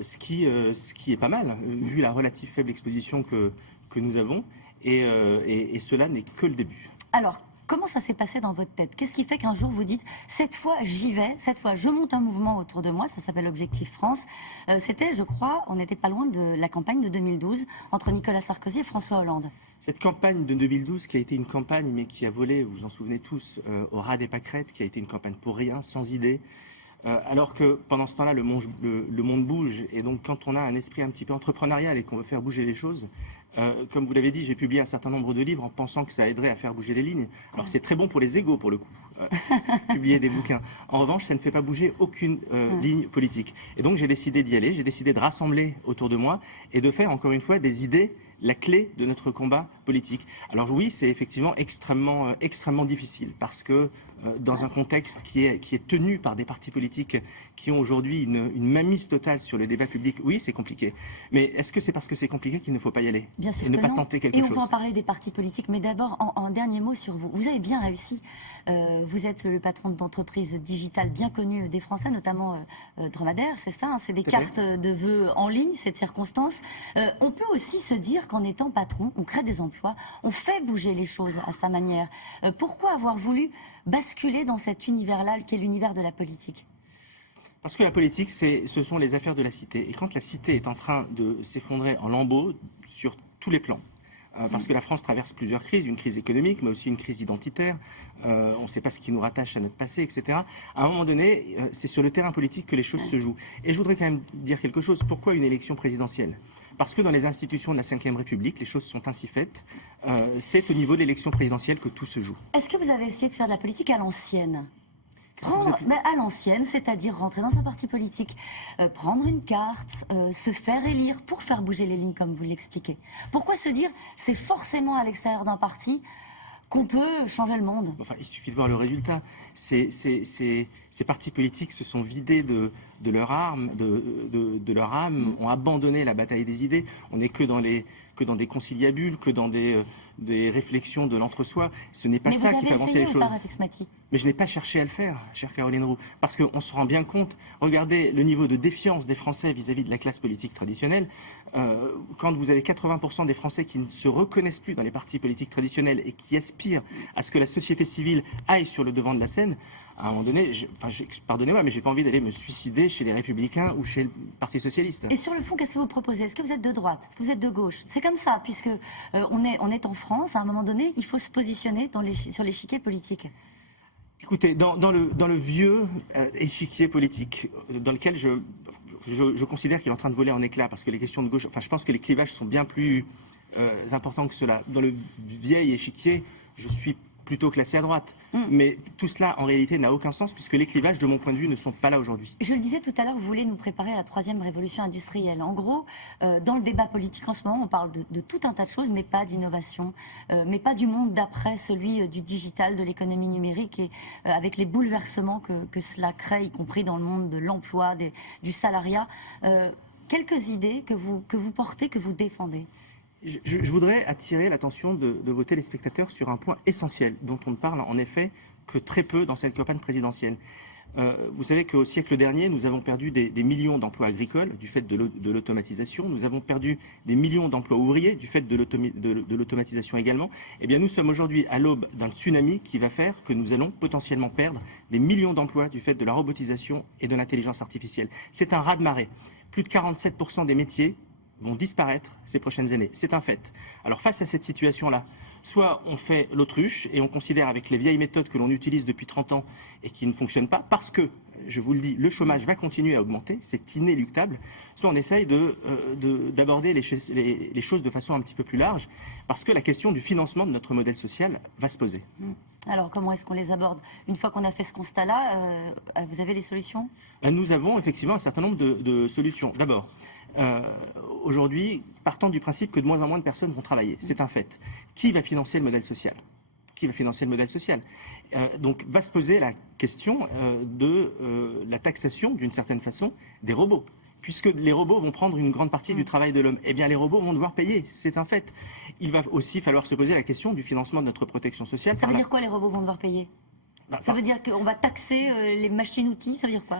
Ce qui est pas mal, vu la relative faible exposition que nous avons, et cela n'est que le début. Alors, comment ça s'est passé dans votre tête? Qu'est-ce qui fait qu'un jour vous dites, cette fois j'y vais, cette fois je monte un mouvement autour de moi, ça s'appelle Objectif France. C'était, je crois, on n'était pas loin de la campagne de 2012, entre Nicolas Sarkozy et François Hollande. Cette campagne de 2012 qui a été une campagne, mais qui a volé, vous vous en souvenez tous, au ras des pâquerettes, qui a été une campagne pour rien, sans idée, alors que pendant ce temps-là, le monde bouge, et donc quand on a un esprit un petit peu entrepreneurial et qu'on veut faire bouger les choses, comme vous l'avez dit, j'ai publié un certain nombre de livres en pensant que ça aiderait à faire bouger les lignes. Alors c'est très bon pour les égos pour le coup, publier des bouquins. En revanche, ça ne fait pas bouger aucune ligne politique. Et donc j'ai décidé d'y aller, j'ai décidé de rassembler autour de moi et de faire encore une fois des idées la clé de notre combat politique. Alors oui, c'est effectivement extrêmement difficile parce que dans un contexte qui est tenu par des partis politiques qui ont aujourd'hui une mainmise totale sur les débats publics, oui, c'est compliqué. Mais est-ce que c'est parce que c'est compliqué qu'il ne faut pas y aller? Bien sûr et ne que pas non. tenter quelque et chose? on va en parler des partis politiques, mais d'abord, en dernier mot sur vous. Vous avez bien réussi. Vous êtes le patron d'entreprise digitale bien connue des Français, notamment Dromadaire, c'est ça, c'est des cartes de vœux en ligne, cette circonstance. On peut aussi se dire qu'en étant patron, on crée des emplois, on fait bouger les choses à sa manière. Pourquoi avoir voulu basculer dans cet univers-là, qui est l'univers de la politique? Parce que la politique, ce sont les affaires de la cité. Et quand la cité est en train de s'effondrer en lambeaux sur tous les plans, parce que la France traverse plusieurs crises, une crise économique, mais aussi une crise identitaire, on ne sait pas ce qui nous rattache à notre passé, etc. À un moment donné, c'est sur le terrain politique que les choses se jouent. Et je voudrais quand même dire quelque chose. Pourquoi une élection présidentielle? Parce que dans les institutions de la Ve République, les choses sont ainsi faites. C'est au niveau de l'élection présidentielle que tout se joue. Est-ce que vous avez essayé de faire de la politique à l'ancienne? Mais à l'ancienne, c'est-à-dire rentrer dans un parti politique, prendre une carte, se faire élire pour faire bouger les lignes comme vous l'expliquez. Pourquoi se dire c'est forcément à l'extérieur d'un parti qu'on peut changer le monde? Enfin, il suffit de voir le résultat. Ces partis politiques se sont vidés de leur âme, ont abandonné la bataille des idées. On n'est que dans des conciliabules, que dans des réflexions de l'entre-soi. Ce n'est pas ça qui fait avancer les choses. Mais je n'ai pas cherché à le faire, chère Caroline Roux, parce qu'on se rend bien compte. Regardez le niveau de défiance des Français vis-à-vis de la classe politique traditionnelle. Quand vous avez 80% des Français qui ne se reconnaissent plus dans les partis politiques traditionnels et qui aspirent à ce que la société civile aille sur le devant de la scène, à un moment donné, pardonnez-moi, mais j'ai pas envie d'aller me suicider chez les Républicains ou chez le Parti Socialiste. Et sur le fond, qu'est-ce que vous proposez? Est-ce que vous êtes de droite? Est-ce que vous êtes de gauche? C'est comme ça, puisque on est en France, à un moment donné, il faut se positionner sur l'échiquier politique. Écoutez, dans le vieux échiquier politique, dans lequel je considère qu'il est en train de voler en éclats, parce que les questions de gauche, enfin je pense que les clivages sont bien plus importants que cela. Dans le vieil échiquier, je suis plutôt classé à droite. Mais tout cela, en réalité, n'a aucun sens, puisque les clivages, de mon point de vue, ne sont pas là aujourd'hui. Je le disais tout à l'heure, vous voulez nous préparer à la troisième révolution industrielle. En gros, dans le débat politique en ce moment, on parle de tout un tas de choses, mais pas d'innovation, mais pas du monde d'après, celui du digital, de l'économie numérique, et avec les bouleversements que cela crée, y compris dans le monde de l'emploi, du salariat. Quelques idées que vous portez, que vous défendez. Je voudrais attirer l'attention de vos téléspectateurs sur un point essentiel dont on ne parle en effet que très peu dans cette campagne présidentielle. Vous savez qu'au siècle dernier, nous avons perdu des millions d'emplois agricoles du fait de l'automatisation. Nous avons perdu des millions d'emplois ouvriers du fait de l'automatisation également. Eh bien, nous sommes aujourd'hui à l'aube d'un tsunami qui va faire que nous allons potentiellement perdre des millions d'emplois du fait de la robotisation et de l'intelligence artificielle. C'est un raz-de-marée. Plus de 47% des métiers vont disparaître ces prochaines années. C'est un fait. Alors face à cette situation-là, soit on fait l'autruche et on considère avec les vieilles méthodes que l'on utilise depuis 30 ans et qui ne fonctionnent pas, parce que, je vous le dis, le chômage va continuer à augmenter, c'est inéluctable, soit on essaye d'aborder les choses de façon un petit peu plus large, parce que la question du financement de notre modèle social va se poser. Alors, comment est-ce qu'on les aborde? Une fois qu'on a fait ce constat-là, vous avez les solutions? Nous avons effectivement un certain nombre de solutions. D'abord, aujourd'hui, partant du principe que de moins en moins de personnes vont travailler, c'est un fait. Qui va financer le modèle social? Qui va financer le modèle social? Donc, va se poser la question de la taxation, d'une certaine façon, des robots. Puisque les robots vont prendre une grande partie du travail de l'homme, eh bien les robots vont devoir payer, c'est un fait. Il va aussi falloir se poser la question du financement de notre protection sociale. Ça veut dire quoi, les robots vont devoir payer? Ça veut dire qu'on va taxer les machines-outils? Ça veut dire quoi?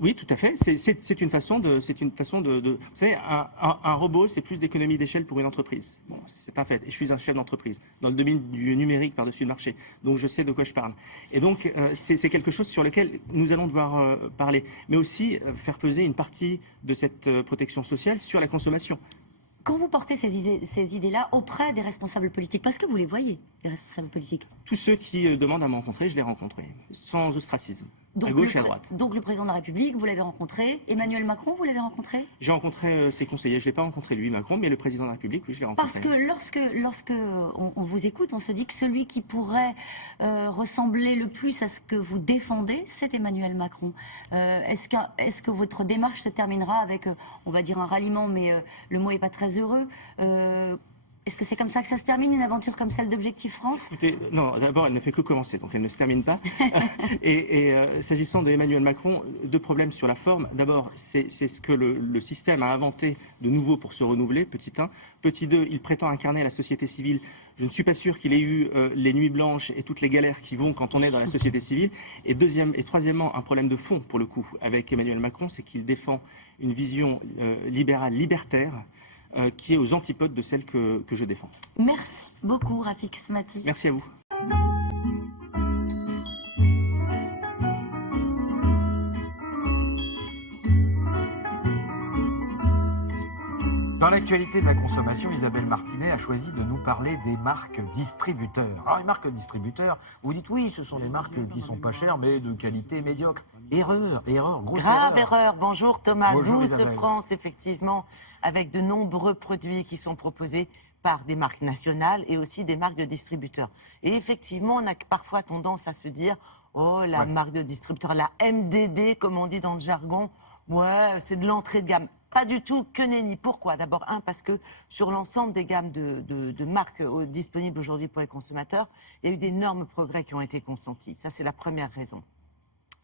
Oui, tout à fait. C'est une façon de. Vous savez, un robot, c'est plus d'économie d'échelle pour une entreprise. Bon, c'est un fait. Et je suis un chef d'entreprise dans le domaine du numérique par-dessus le marché. Donc je sais de quoi je parle. Et donc c'est quelque chose sur lequel nous allons devoir parler, mais aussi faire peser une partie de cette protection sociale sur la consommation. Quand vous portez ces idées-là auprès des responsables politiques, parce que vous les voyez, les responsables politiques. Tous ceux qui demandent à me rencontrer, je les rencontre, sans ostracisme. Donc à gauche et à droite. Donc le président de la République, vous l'avez rencontré. Emmanuel Macron, vous l'avez rencontré? J'ai rencontré ses conseillers. Je ne l'ai pas rencontré lui, Macron, mais le président de la République, oui, je l'ai rencontré. Parce que lorsque on vous écoute, on se dit que celui qui pourrait ressembler le plus à ce que vous défendez, c'est Emmanuel Macron. Est-ce que votre démarche se terminera avec, on va dire, un ralliement, mais le mot n'est pas très heureux Est-ce que c'est comme ça que ça se termine, une aventure comme celle d'Objectif France? Écoutez, non, d'abord, elle ne fait que commencer, donc elle ne se termine pas. et s'agissant de Emmanuel Macron, deux problèmes sur la forme. D'abord, c'est ce que le système a inventé de nouveau pour se renouveler, petit 1. Petit 2, il prétend incarner la société civile. Je ne suis pas sûr qu'il ait eu les nuits blanches et toutes les galères qui vont quand on est dans la société civile. Et troisièmement, un problème de fond, pour le coup, avec Emmanuel Macron, c'est qu'il défend une vision libérale, libertaire, qui est aux antipodes de celle que je défends. Merci beaucoup, Rafik Smati. Merci à vous. Dans l'actualité de la consommation, Isabelle Martinet a choisi de nous parler des marques distributeurs. Alors les marques distributeurs, vous dites oui, ce sont des marques qui sont pas chères, mais de qualité médiocre. Erreur, grosse grave erreur. erreur. Bonjour Thomas, Bonjour 12 Isabelle. France effectivement, avec de nombreux produits qui sont proposés par des marques nationales et aussi des marques de distributeurs. Et effectivement, on a parfois tendance à se dire, oh la marque de distributeur, la MDD comme on dit dans le jargon, ouais c'est de l'entrée de gamme. Pas du tout, que nenni. Pourquoi? D'abord, parce que sur l'ensemble des gammes de marques disponibles aujourd'hui pour les consommateurs, il y a eu d'énormes progrès qui ont été consentis. Ça, c'est la première raison,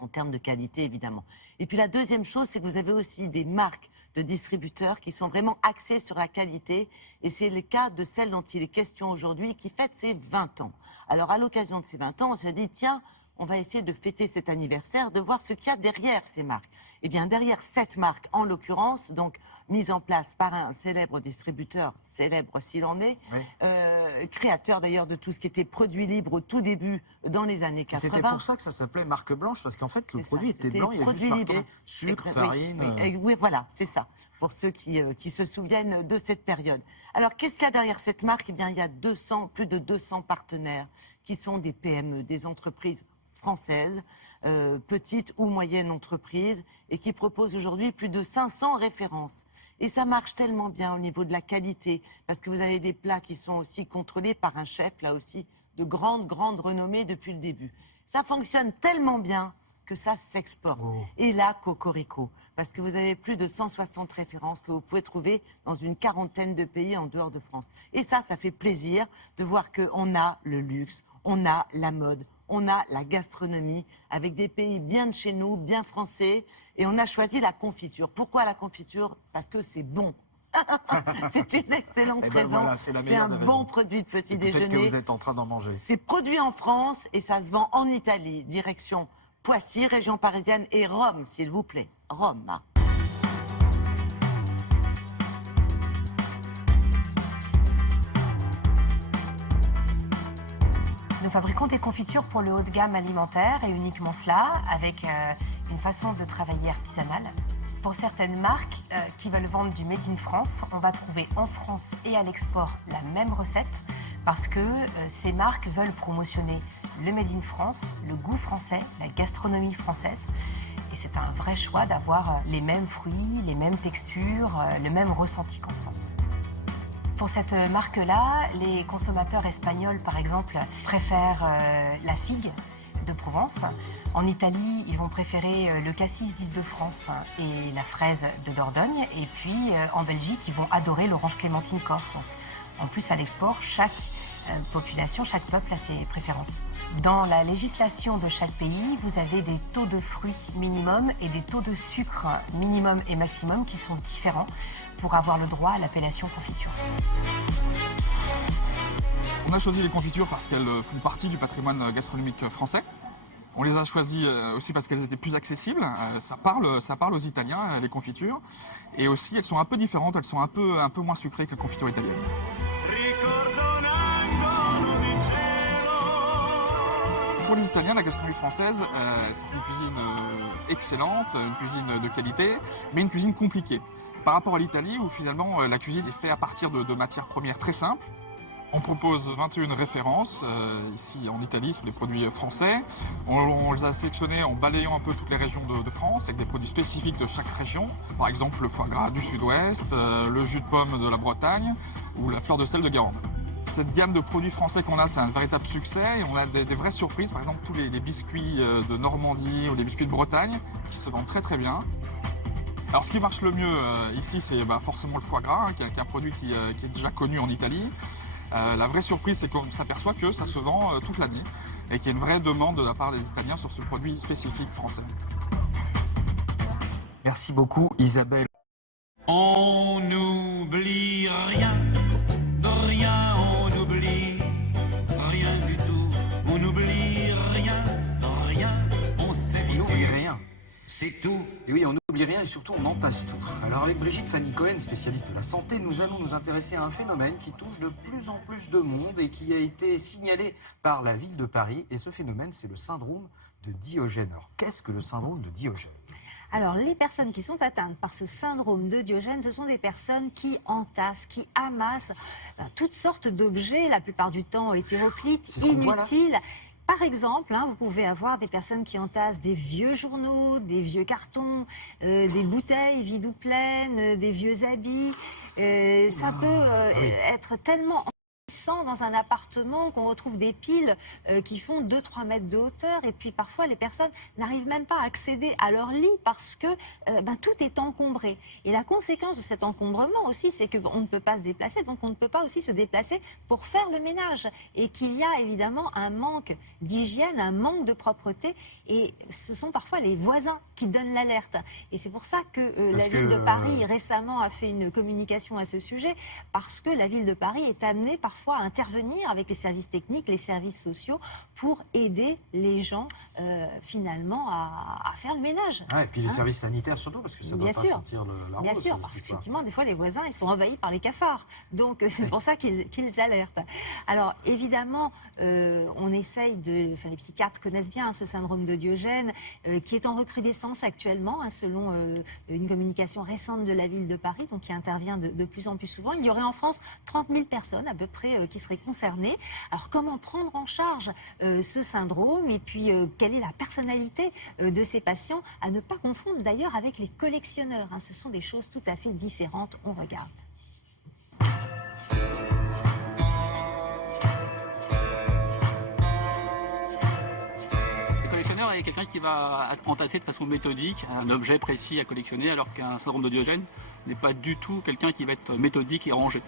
en termes de qualité, évidemment. Et puis la deuxième chose, c'est que vous avez aussi des marques de distributeurs qui sont vraiment axées sur la qualité. Et c'est le cas de celle dont il est question aujourd'hui, qui fête ses 20 ans. Alors, à l'occasion de ces 20 ans, on s'est dit, tiens, on va essayer de fêter cet anniversaire, de voir ce qu'il y a derrière ces marques. Eh bien, derrière cette marque, en l'occurrence, donc mise en place par un célèbre distributeur, célèbre s'il en est, créateur d'ailleurs de tout ce qui était produit libre au tout début dans les années 80. C'était pour ça que ça s'appelait marque blanche, parce qu'en fait, le produit était blanc, il y a juste marqué sucre, farine... Oui, voilà, c'est ça, pour ceux qui se souviennent de cette période. Alors, qu'est-ce qu'il y a derrière cette marque? Eh bien, il y a plus de 200 partenaires qui sont des PME, des entreprises françaises, petites ou moyennes entreprises, et qui proposent aujourd'hui plus de 500 références. Et ça marche tellement bien au niveau de la qualité, parce que vous avez des plats qui sont aussi contrôlés par un chef, là aussi, de grande renommée depuis le début. Ça fonctionne tellement bien que ça s'exporte. Et là, cocorico, parce que vous avez plus de 160 références que vous pouvez trouver dans une quarantaine de pays en dehors de France. Et ça fait plaisir de voir qu'on a le luxe, on a la mode, on a la gastronomie, avec des pays bien de chez nous, bien français, et on a choisi la confiture. Pourquoi la confiture? Parce que c'est bon. C'est une excellente raison. Voilà, c'est un bon produit de petit déjeuner. Peut-être que vous êtes en train d'en manger. C'est produit en France et ça se vend en Italie, direction Poissy, région parisienne, et Rome, s'il vous plaît. Rome. Nous fabriquons des confitures pour le haut de gamme alimentaire et uniquement cela, avec une façon de travailler artisanale. Pour certaines marques qui veulent vendre du Made in France, on va trouver en France et à l'export la même recette parce que ces marques veulent promotionner le Made in France, le goût français, la gastronomie française. Et c'est un vrai choix d'avoir les mêmes fruits, les mêmes textures, le même ressenti qu'en France. Pour cette marque-là, les consommateurs espagnols, par exemple, préfèrent la figue de Provence. En Italie, ils vont préférer le cassis d'Île-de-France et la fraise de Dordogne. Et puis, en Belgique, ils vont adorer l'orange clémentine corse. Donc, en plus, à l'export, chaque population, chaque peuple a ses préférences. Dans la législation de chaque pays, vous avez des taux de fruits minimum et des taux de sucre minimum et maximum qui sont différents pour avoir le droit à l'appellation confiture. On a choisi les confitures parce qu'elles font partie du patrimoine gastronomique français. On les a choisies aussi parce qu'elles étaient plus accessibles. Ça parle aux Italiens, les confitures. Et aussi, elles sont un peu différentes, elles sont un peu moins sucrées que les confitures italiennes. Pour les Italiens, la gastronomie française, c'est une cuisine excellente, une cuisine de qualité, mais une cuisine compliquée. Par rapport à l'Italie, où finalement la cuisine est faite à partir de matières premières très simples. On propose 21 références ici en Italie sur les produits français. On les a sélectionnés en balayant un peu toutes les régions de France avec des produits spécifiques de chaque région. Par exemple le foie gras du sud-ouest, le jus de pomme de la Bretagne ou la fleur de sel de Guérande. Cette gamme de produits français qu'on a, c'est un véritable succès et on a des vraies surprises. Par exemple, tous les biscuits de Normandie ou les biscuits de Bretagne qui se vendent très bien. Alors ce qui marche le mieux ici, c'est forcément le foie gras, qui est un produit qui est déjà connu en Italie. La vraie surprise, c'est qu'on s'aperçoit que ça se vend toute l'année et qu'il y a une vraie demande de la part des Italiens sur ce produit spécifique français. Merci beaucoup Isabelle. On n'oublie rien, de rien on n'oublie, rien du tout. On n'oublie rien, de rien, on sait On n'oublie rien. C'est tout. Et oui, on n'oublie rien et surtout on entasse tout. Alors avec Brigitte Fanny Cohen, spécialiste de la santé, nous allons nous intéresser à un phénomène qui touche de plus en plus de monde et qui a été signalé par la ville de Paris. Et ce phénomène, c'est le syndrome de Diogène. Alors qu'est-ce que le syndrome de Diogène ? Alors, les personnes qui sont atteintes par ce syndrome de Diogène, ce sont des personnes qui entassent, qui amassent toutes sortes d'objets, la plupart du temps hétéroclites, inutiles. Par exemple, vous pouvez avoir des personnes qui entassent des vieux journaux, des vieux cartons, des bouteilles vides ou pleines, des vieux habits. Ça peut être tellement dans un appartement qu'on retrouve des piles qui font 2-3 mètres de hauteur et puis parfois les personnes n'arrivent même pas à accéder à leur lit parce que tout est encombré. Et la conséquence de cet encombrement aussi, c'est qu'on ne peut pas se déplacer, donc on ne peut pas aussi se déplacer pour faire le ménage et qu'il y a évidemment un manque d'hygiène, un manque de propreté et ce sont parfois les voisins qui donnent l'alerte. Et c'est pour ça que la ville de Paris récemment a fait une communication à ce sujet parce que la ville de Paris est amenée parfois à intervenir avec les services techniques, les services sociaux pour aider les gens finalement à faire le ménage. Et puis les services sanitaires surtout parce que ça doit pas sentir la rose. Bien sûr, parce qu'effectivement des fois les voisins ils sont envahis par les cafards. Donc c'est pour ça qu'ils alertent. Alors évidemment on essaye les psychiatres connaissent bien ce syndrome de Diogène qui est en recrudescence actuellement selon une communication récente de la ville de Paris donc qui intervient de plus en plus souvent. Il y aurait en France 30 000 personnes à peu près seraient concernés. Alors comment prendre en charge ce syndrome et puis quelle est la personnalité de ces patients, à ne pas confondre d'ailleurs avec les collectionneurs, hein. Ce sont des choses tout à fait différentes. On regarde. Le collectionneur est quelqu'un qui va entasser de façon méthodique un objet précis à collectionner, alors qu'un syndrome de Diogène n'est pas du tout quelqu'un qui va être méthodique et rangé.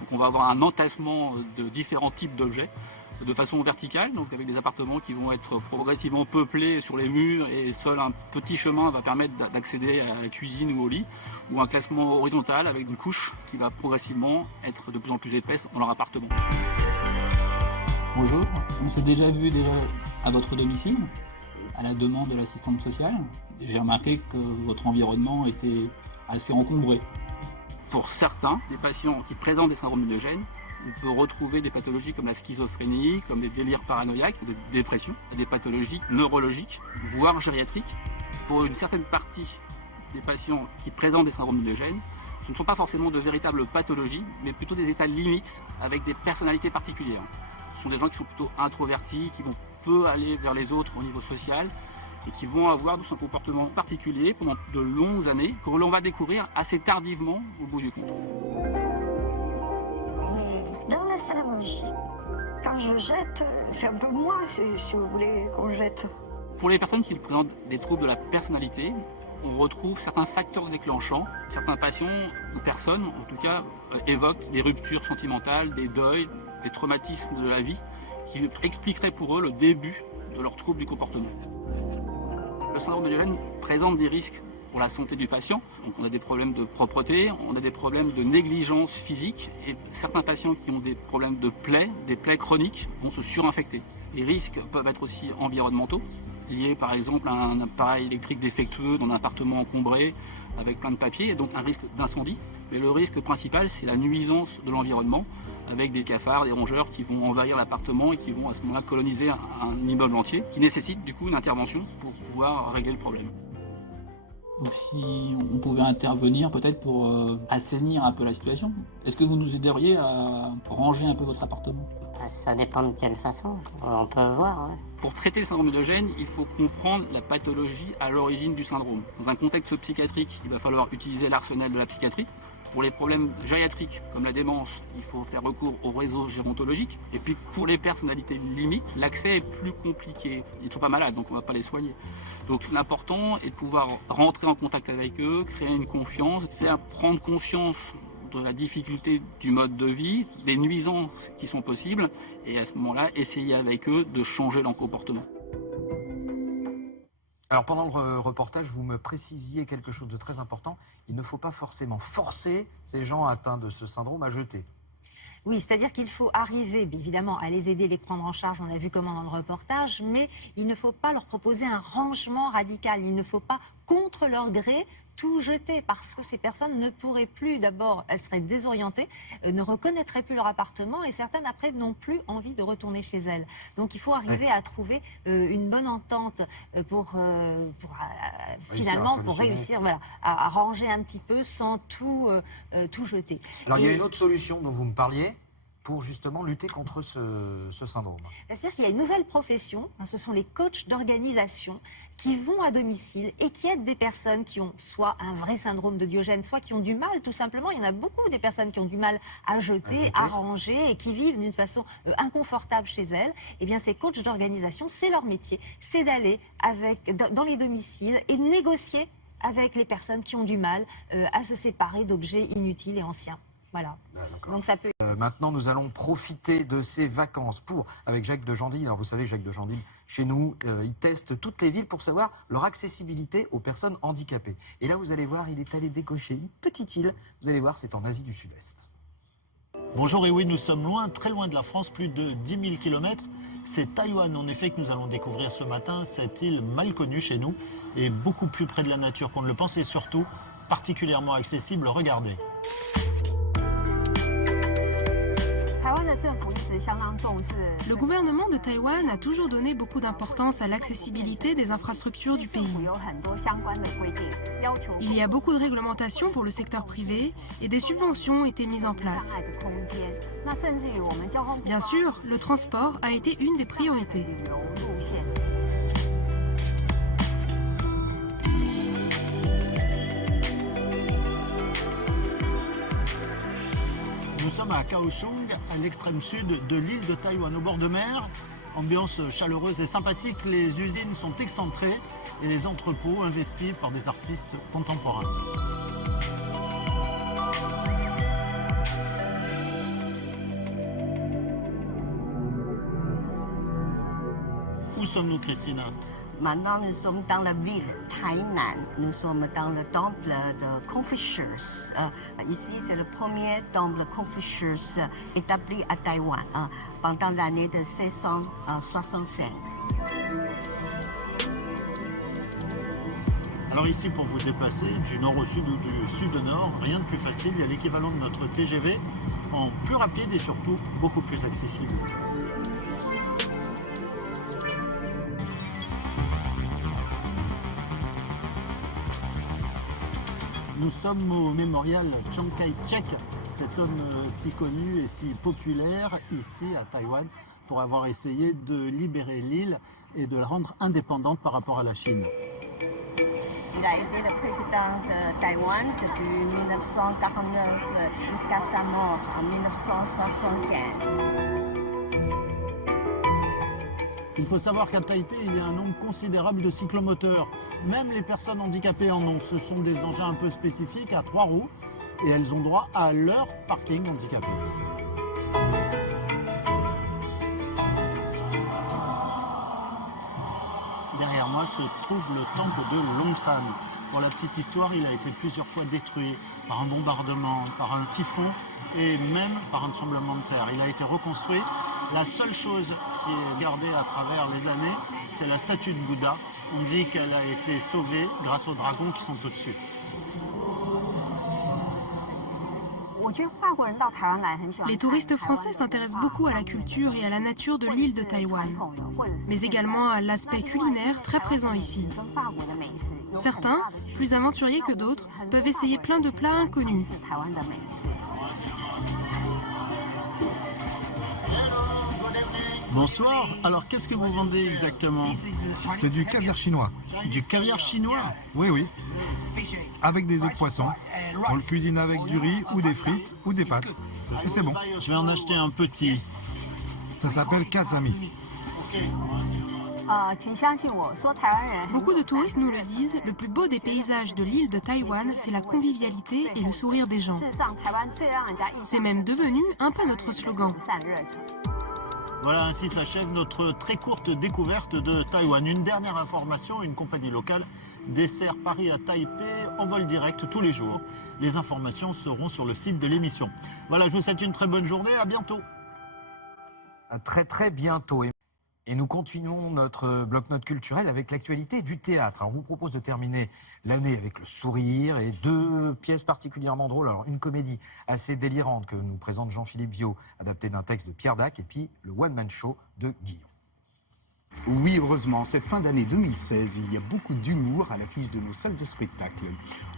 Donc on va avoir un entassement de différents types d'objets de façon verticale, donc avec des appartements qui vont être progressivement peuplés sur les murs et seul un petit chemin va permettre d'accéder à la cuisine ou au lit, ou un classement horizontal avec une couche qui va progressivement être de plus en plus épaisse dans leur appartement. Bonjour, on s'est déjà vu à votre domicile, à la demande de l'assistante sociale. J'ai remarqué que votre environnement était assez encombré. Pour certains, des patients qui présentent des syndromes de Diogène, on peut retrouver des pathologies comme la schizophrénie, comme des délires paranoïaques, des dépressions, et des pathologies neurologiques, voire gériatriques. Pour une certaine partie des patients qui présentent des syndromes de Diogène, ce ne sont pas forcément de véritables pathologies, mais plutôt des états limites avec des personnalités particulières. Ce sont des gens qui sont plutôt introvertis, qui vont peu aller vers les autres au niveau social, et qui vont avoir un comportement particulier pendant de longues années, que l'on va découvrir assez tardivement au bout du compte. Dans la cérémonie, quand je jette, c'est un peu moi, si vous voulez qu'on jette. Pour les personnes qui présentent des troubles de la personnalité, on retrouve certains facteurs déclenchants. Certains patients ou personnes, en tout cas, évoquent des ruptures sentimentales, des deuils, des traumatismes de la vie, qui expliqueraient pour eux le début de leur trouble du comportement. Le syndrome de Diogène présente des risques pour la santé du patient. Donc on a des problèmes de propreté, on a des problèmes de négligence physique et certains patients qui ont des problèmes de plaies, des plaies chroniques, vont se surinfecter. Les risques peuvent être aussi environnementaux, liés par exemple à un appareil électrique défectueux dans un appartement encombré avec plein de papiers, et donc un risque d'incendie. Mais le risque principal, c'est la nuisance de l'environnement, avec des cafards, des rongeurs qui vont envahir l'appartement et qui vont à ce moment-là coloniser un immeuble entier, qui nécessite du coup une intervention pour pouvoir régler le problème. Donc si on pouvait intervenir peut-être pour assainir un peu la situation, est-ce que vous nous aideriez à ranger un peu votre appartement? Ça dépend de quelle façon, on peut voir. Ouais. Pour traiter le syndrome de Diogène, il faut comprendre la pathologie à l'origine du syndrome. Dans un contexte psychiatrique, il va falloir utiliser l'arsenal de la psychiatrie. Pour les problèmes gériatriques, comme la démence, il faut faire recours au réseau gérontologique. Et puis pour les personnalités limites, l'accès est plus compliqué. Ils ne sont pas malades, donc on ne va pas les soigner. Donc l'important est de pouvoir rentrer en contact avec eux, créer une confiance, faire prendre conscience de la difficulté du mode de vie, des nuisances qui sont possibles, et à ce moment-là, essayer avec eux de changer leur comportement. Alors pendant le reportage, vous me précisiez quelque chose de très important. Il ne faut pas forcément forcer ces gens atteints de ce syndrome à jeter. Oui, c'est-à-dire qu'il faut arriver, évidemment, à les aider, les prendre en charge, on a vu comment dans le reportage, mais il ne faut pas leur proposer un rangement radical. Il ne faut pas, contre leur gré, tout jeter, parce que ces personnes ne pourraient plus, d'abord, elles seraient désorientées, ne reconnaîtraient plus leur appartement, et certaines, après, n'ont plus envie de retourner chez elles. Donc il faut arriver à trouver une bonne entente pour finalement, pour réussir à ranger un petit peu sans tout jeter. Alors il y a une autre solution dont vous me parliez pour justement lutter contre ce syndrome. C'est-à-dire qu'il y a une nouvelle profession, ce sont les coachs d'organisation qui vont à domicile et qui aident des personnes qui ont soit un vrai syndrome de Diogène, soit qui ont du mal, tout simplement. Il y en a beaucoup des personnes qui ont du mal à jeter, à ranger et qui vivent d'une façon inconfortable chez elles. Eh bien, ces coachs d'organisation, c'est leur métier, c'est d'aller dans les domiciles et négocier avec les personnes qui ont du mal à se séparer d'objets inutiles et anciens. Voilà. Donc ça peut... Maintenant, nous allons profiter de ces vacances avec Jacques de Jandil. Alors vous savez, Jacques de Jandil, chez nous, il teste toutes les villes pour savoir leur accessibilité aux personnes handicapées. Et là, vous allez voir, il est allé décocher une petite île. Vous allez voir, c'est en Asie du Sud-Est. Bonjour, et oui, nous sommes loin, très loin de la France, plus de 10 000 km. C'est Taïwan, en effet, que nous allons découvrir ce matin. Cette île mal connue chez nous est beaucoup plus près de la nature qu'on ne le pense et surtout particulièrement accessible. Regardez. Le gouvernement de Taïwan a toujours donné beaucoup d'importance à l'accessibilité des infrastructures du pays. Il y a beaucoup de réglementations pour le secteur privé et des subventions ont été mises en place. Bien sûr, le transport a été une des priorités. Nous sommes à Kaohsiung, à l'extrême sud de l'île de Taïwan, au bord de mer. Ambiance chaleureuse et sympathique, les usines sont excentrées et les entrepôts investis par des artistes contemporains. Où sommes-nous, Christina? Maintenant, nous sommes dans la ville Tainan. Nous sommes dans le temple de Confucius. Ici, c'est le premier temple Confucius établi à Taïwan pendant l'année de 1665. Alors ici, pour vous déplacer du nord au sud ou du sud au nord, rien de plus facile. Il y a l'équivalent de notre TGV en plus rapide et surtout beaucoup plus accessible. Nous sommes au mémorial Chiang Kai-shek, cet homme si connu et si populaire ici à Taïwan pour avoir essayé de libérer l'île et de la rendre indépendante par rapport à la Chine. Il a été le président de Taïwan depuis 1949 jusqu'à sa mort en 1975. Il faut savoir qu'à Taipei, il y a un nombre considérable de cyclomoteurs. Même les personnes handicapées en ont. Ce sont des engins un peu spécifiques à 3 roues et elles ont droit à leur parking handicapé. Derrière moi se trouve le temple de Longsan. Pour la petite histoire, il a été plusieurs fois détruit par un bombardement, par un typhon et même par un tremblement de terre. Il a été reconstruit. La seule chose qui est gardée à travers les années, c'est la statue de Bouddha. On dit qu'elle a été sauvée grâce aux dragons qui sont au-dessus. Les touristes français s'intéressent beaucoup à la culture et à la nature de l'île de Taïwan, mais également à l'aspect culinaire très présent ici. Certains, plus aventuriers que d'autres, peuvent essayer plein de plats inconnus. Bonsoir, alors qu'est-ce que vous vendez exactement? C'est du caviar chinois. Du caviar chinois? Oui, oui. Avec des œufs de poisson. On le cuisine avec du riz ou des frites ou des pâtes. Et c'est bon. Je vais en acheter un petit. Ça s'appelle katsami. Beaucoup de touristes nous le disent, le plus beau des paysages de l'île de Taïwan, c'est la convivialité et le sourire des gens. C'est même devenu un peu notre slogan. Voilà, ainsi s'achève notre très courte découverte de Taïwan. Une dernière information, une compagnie locale dessert Paris à Taipei en vol direct tous les jours. Les informations seront sur le site de l'émission. Voilà, je vous souhaite une très bonne journée, à bientôt. À très bientôt. Et nous continuons notre bloc-notes culturel avec l'actualité du théâtre. Alors, on vous propose de terminer l'année avec le sourire et 2 pièces particulièrement drôles. Alors, une comédie assez délirante que nous présente Jean-Philippe Viau, adaptée d'un texte de Pierre Dac, et puis le one-man show de Guillaume. Oui, heureusement, cette fin d'année 2016, il y a beaucoup d'humour à l'affiche de nos salles de spectacle.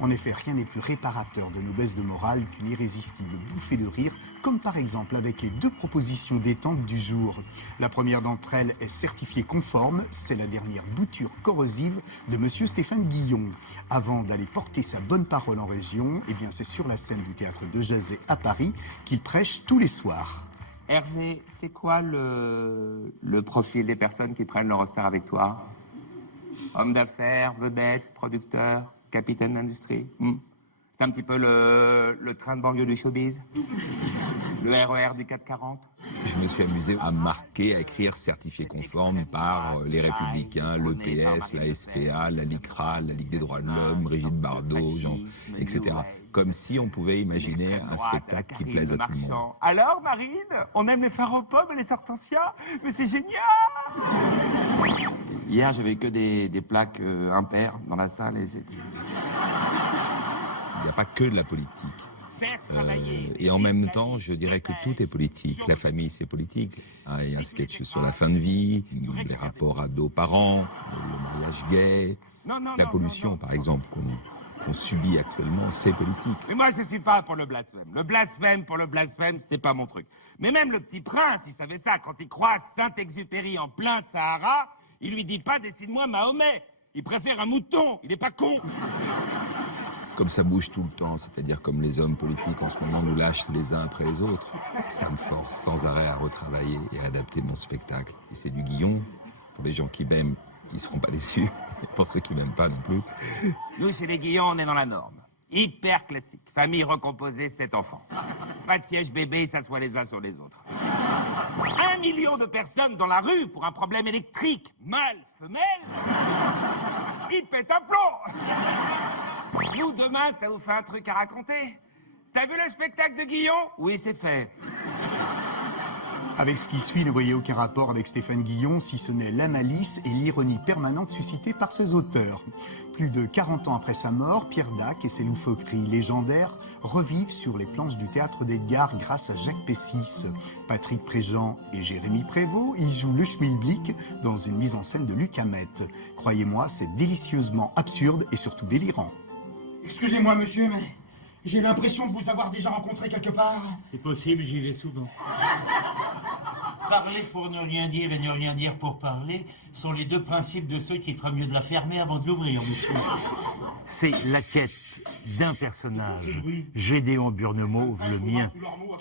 En effet, rien n'est plus réparateur de nos baisses de morale qu'une irrésistible bouffée de rire, comme par exemple avec les 2 propositions détente du jour. La première d'entre elles est certifiée conforme, c'est la dernière bouture corrosive de monsieur Stéphane Guillon. Avant d'aller porter sa bonne parole en région, eh bien c'est sur la scène du théâtre de Jazet à Paris qu'il prêche tous les soirs. Hervé, c'est quoi le profil des personnes qui prennent le roster avec toi? Homme d'affaires, vedette, producteur, capitaine d'industrie? C'est un petit peu le train de banlieue du showbiz? Le RER du 440? Je me suis amusé à marquer, à écrire certifié conforme par les Républicains, le PS, la SPA, la LICRA, la Ligue des droits de l'homme, Brigitte Bardot, etc. Comme si on pouvait imaginer un spectacle qui plaise à tout le monde. Alors, Marine, on aime les phares aux pommes et les hortensias? Mais c'est génial! Hier, j'avais que des plaques impaires dans la salle et c'était... Il n'y a pas que de la politique. Et en même temps, je dirais que tout est politique. La famille, c'est politique. Il y a un sketch sur la fin de vie, les rapports ados-parents, le mariage gay, la pollution, par exemple, qu'on subit actuellement, c'est politique. Mais moi, je suis pas pour le blasphème. Le blasphème pour le blasphème, c'est pas mon truc. Mais même le Petit Prince, il savait ça. Quand il croise Saint-Exupéry en plein Sahara, il lui dit pas « dessine-moi Mahomet ». Il préfère un mouton, il est pas con. Comme ça bouge tout le temps, c'est-à-dire comme les hommes politiques en ce moment nous lâchent les uns après les autres, ça me force sans arrêt à retravailler et à adapter mon spectacle. Et c'est du Guillon. Pour les gens qui m'aiment, ils seront pas déçus. Et pour ceux qui m'aiment pas non plus. Nous, chez les Guillons, on est dans la norme. Hyper classique. Famille recomposée, 7 enfants. Pas de siège bébé, ils s'assoient les uns sur les autres. 1 million de personnes dans la rue pour un problème électrique. Mâle, femelle. Il pète un plomb. Vous, demain, ça vous fait un truc à raconter? T'as vu le spectacle de Guillon? Oui, c'est fait. Avec ce qui suit, ne voyez aucun rapport avec Stéphane Guillon, si ce n'est la malice et l'ironie permanente suscitée par ses auteurs. Plus de 40 ans après sa mort, Pierre Dac et ses loufoqueries légendaires revivent sur les planches du théâtre d'Edgar grâce à Jacques Pessis. Patrick Préjean et Jérémy Prévost y jouent le schmilblick dans une mise en scène de Luc Hamet. Croyez-moi, c'est délicieusement absurde et surtout délirant. Excusez-moi, monsieur, mais j'ai l'impression de vous avoir déjà rencontré quelque part. C'est possible, j'y vais souvent. Parler pour ne rien dire et ne rien dire pour parler sont les deux principes de ceux qui feraient mieux de la fermer avant de l'ouvrir, monsieur. C'est la quête d'un personnage, Gédéon Burnemauve, le mien,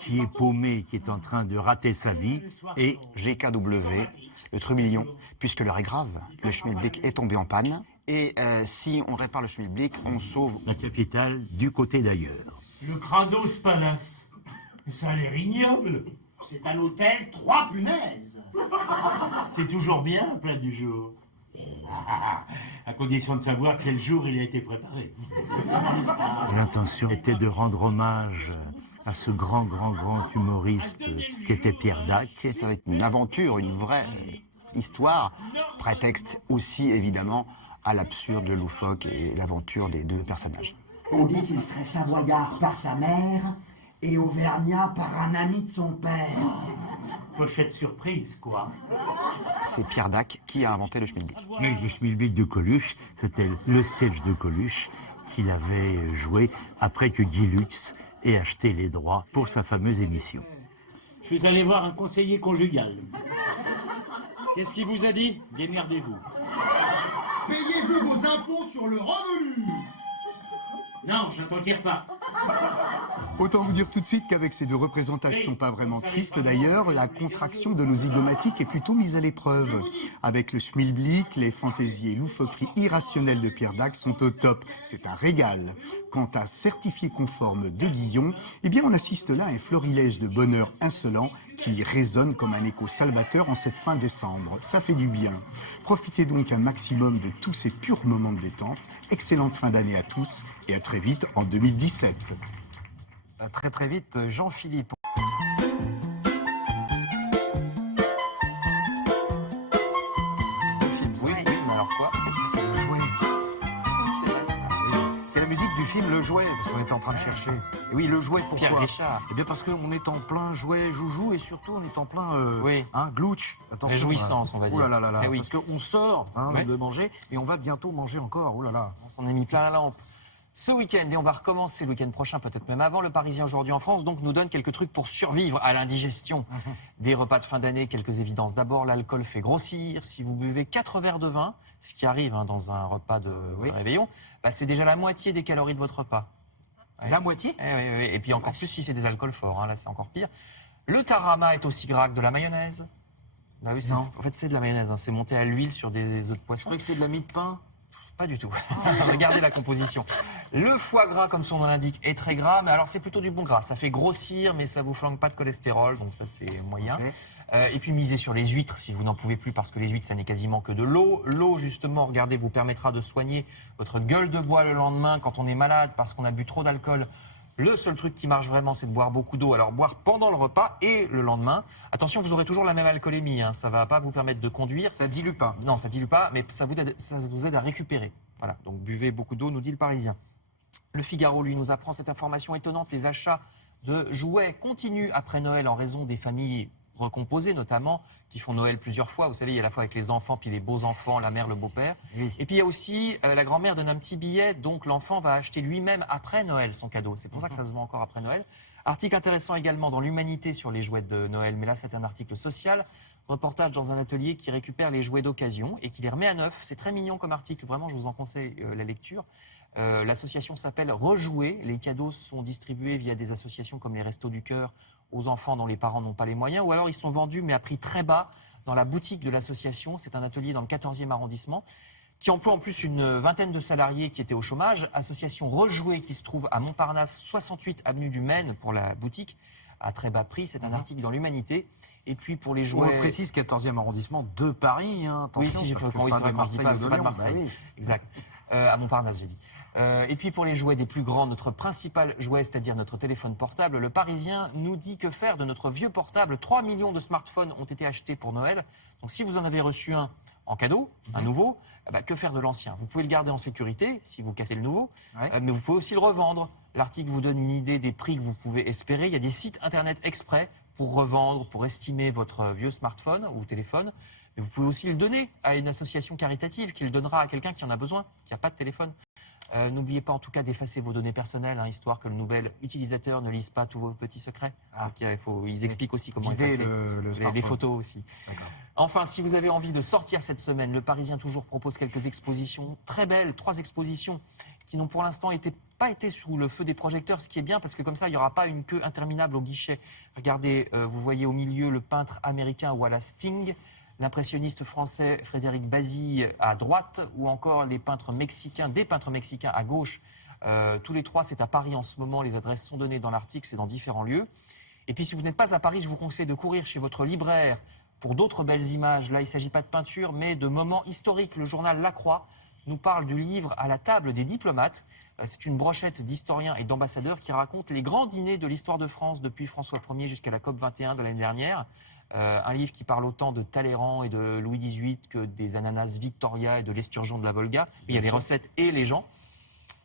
qui est paumé, qui est en train de rater sa vie, et GKW, le trublion, puisque l'heure est grave. Le schmilblick est tombé en panne, et si on répare le schmilblick, on sauve la capitale du côté d'ailleurs. Le Kratos Palace. Ça a l'air ignoble. C'est un hôtel 3 punaises. C'est toujours bien, un plat du jour. À condition de savoir quel jour il a été préparé. L'intention était de rendre hommage à ce grand humoriste qui était Pierre Dac. Ça va être une aventure, une vraie histoire, prétexte aussi évidemment à l'absurde, le loufoque et l'aventure des deux personnages. On dit qu'il serait savoyard par sa mère et auvergnat par un ami de son père. Pochette surprise, quoi. C'est Pierre Dac qui a inventé le schmilblick. Mais le schmilblick de Coluche, c'était le sketch de Coluche qu'il avait joué après que Guy Lux ait acheté les droits pour sa fameuse émission. Je suis allé voir un conseiller conjugal. Qu'est-ce qu'il vous a dit? Démerdez-vous. Payez-vous vos impôts sur le revenu? Non, j'attends qu'il reparte. Autant vous dire tout de suite qu'avec ces deux représentations pas vraiment tristes d'ailleurs, la contraction de nos zygomatiques est plutôt mise à l'épreuve. Avec le schmilblick, les fantaisies et loufoqueries irrationnelles de Pierre Dac sont au top. C'est un régal. Quant à Certifié conforme de Guillon, eh bien on assiste là à un florilège de bonheur insolent qui résonne comme un écho salvateur en cette fin décembre. Ça fait du bien. Profitez donc un maximum de tous ces purs moments de détente. Excellente fin d'année à tous et à très vite en 2017. À très très vite, Jean-Philippe. Oui, mais alors quoi? C'est le jouet. C'est la musique du film Le Jouet, parce qu'on était en train de chercher. Et oui, Le Jouet, pourquoi? Pierre Richard. Eh bien parce qu'on est en plein jouet joujou et surtout on est en plein glouch. Attention. Réjouissance, on va dire. Oh là là là, Eh oui. parce qu'on sort de manger et on va bientôt manger encore. Oh là là. On s'en est mis plein la lampe. Ce week-end, et on va recommencer le week-end prochain, peut-être même avant, le Parisien aujourd'hui en France, donc nous donne quelques trucs pour survivre à l'indigestion des repas de fin d'année, quelques évidences. D'abord, l'alcool fait grossir. Si vous buvez 4 verres de vin, ce qui arrive dans un repas de réveillon, bah, c'est déjà la moitié des calories de votre repas. Ouais. La moitié? Oui. Et puis encore plus si c'est des alcools forts, là c'est encore pire. Le tarama est aussi gras que de la mayonnaise. Bah oui, en fait c'est de la mayonnaise, c'est monté à l'huile sur des œufs de poisson. Je croyais que c'était de la mie de pain. Pas du tout. Regardez la composition. Le foie gras, comme son nom l'indique, est très gras, mais alors c'est plutôt du bon gras. Ça fait grossir, mais ça vous flanque pas de cholestérol, donc ça c'est moyen. Et puis misez sur les huîtres, si vous n'en pouvez plus, parce que les huîtres, ça n'est quasiment que de l'eau. L'eau, justement, regardez, vous permettra de soigner votre gueule de bois le lendemain quand on est malade, parce qu'on a bu trop d'alcool. Le seul truc qui marche vraiment, c'est de boire beaucoup d'eau. Alors, boire pendant le repas et le lendemain. Attention, vous aurez toujours la même alcoolémie. Ça ne va pas vous permettre de conduire. Ça dilue pas. Non, ça dilue pas, mais ça vous aide à récupérer. Voilà, donc buvez beaucoup d'eau, nous dit le Parisien. Le Figaro, lui, nous apprend cette information étonnante. Les achats de jouets continuent après Noël en raison des familles recomposées, notamment, qui font Noël plusieurs fois. Vous savez, il y a la fois avec les enfants, puis les beaux-enfants, la mère, le beau-père. Oui. Et puis il y a aussi la grand-mère donne un petit billet, donc l'enfant va acheter lui-même après Noël son cadeau. C'est pour ça que ça se vend encore après Noël. Article intéressant également dans l'Humanité sur les jouets de Noël, mais là c'est un article social. Reportage dans un atelier qui récupère les jouets d'occasion et qui les remet à neuf. C'est très mignon comme article, vraiment je vous en conseille la lecture. L'association s'appelle Rejouer. Les cadeaux sont distribués via des associations comme les Restos du Cœur aux enfants dont les parents n'ont pas les moyens, ou alors ils sont vendus mais à prix très bas dans la boutique de l'association. C'est un atelier dans le 14e arrondissement qui emploie en plus une vingtaine de salariés qui étaient au chômage. Association Rejouer qui se trouve à Montparnasse, 68 avenue du Maine pour la boutique, à très bas prix. C'est un article dans l'Humanité. Et puis pour les jouets... On précise 14e arrondissement de Paris. Hein. Attention, oui, si j'ai fait pas de Marseille, c'est pas de Marseille. Bah oui. Exact. À Montparnasse, j'ai dit. Et puis pour les jouets des plus grands, notre principal jouet, c'est-à-dire notre téléphone portable, le Parisien nous dit que faire de notre vieux portable. 3 millions de smartphones ont été achetés pour Noël. Donc si vous en avez reçu un en cadeau, un nouveau, que faire de l'ancien? Vous pouvez le garder en sécurité si vous cassez le nouveau, mais vous pouvez aussi le revendre. L'article vous donne une idée des prix que vous pouvez espérer. Il y a des sites internet exprès pour revendre, pour estimer votre vieux smartphone ou téléphone. Mais vous pouvez aussi le donner à une association caritative qui le donnera à quelqu'un qui en a besoin, qui n'a pas de téléphone. N'oubliez pas en tout cas d'effacer vos données personnelles, histoire que le nouvel utilisateur ne lise pas tous vos petits secrets. Donc, ils expliquent aussi comment effacer les photos aussi. Enfin, si vous avez envie de sortir cette semaine, le Parisien toujours propose quelques expositions très belles, 3 expositions qui n'ont pour l'instant pas été sous le feu des projecteurs, ce qui est bien parce que comme ça, il n'y aura pas une queue interminable au guichet. Regardez, vous voyez au milieu le peintre américain Wallace Sting, l'impressionniste français Frédéric Bazille à droite, ou encore des peintres mexicains à gauche. Tous les 3, c'est à Paris en ce moment. Les adresses sont données dans l'article, c'est dans différents lieux. Et puis, si vous n'êtes pas à Paris, je vous conseille de courir chez votre libraire pour d'autres belles images. Là, il ne s'agit pas de peinture, mais de moments historiques. Le journal La Croix nous parle du livre À la table des diplomates. C'est une brochette d'historiens et d'ambassadeurs qui raconte les grands dîners de l'histoire de France depuis François Ier jusqu'à la COP 21 de l'année dernière. Un livre qui parle autant de Talleyrand et de Louis XVIII que des ananas Victoria et de l'esturgeon de la Volga. Il y a les recettes et les gens.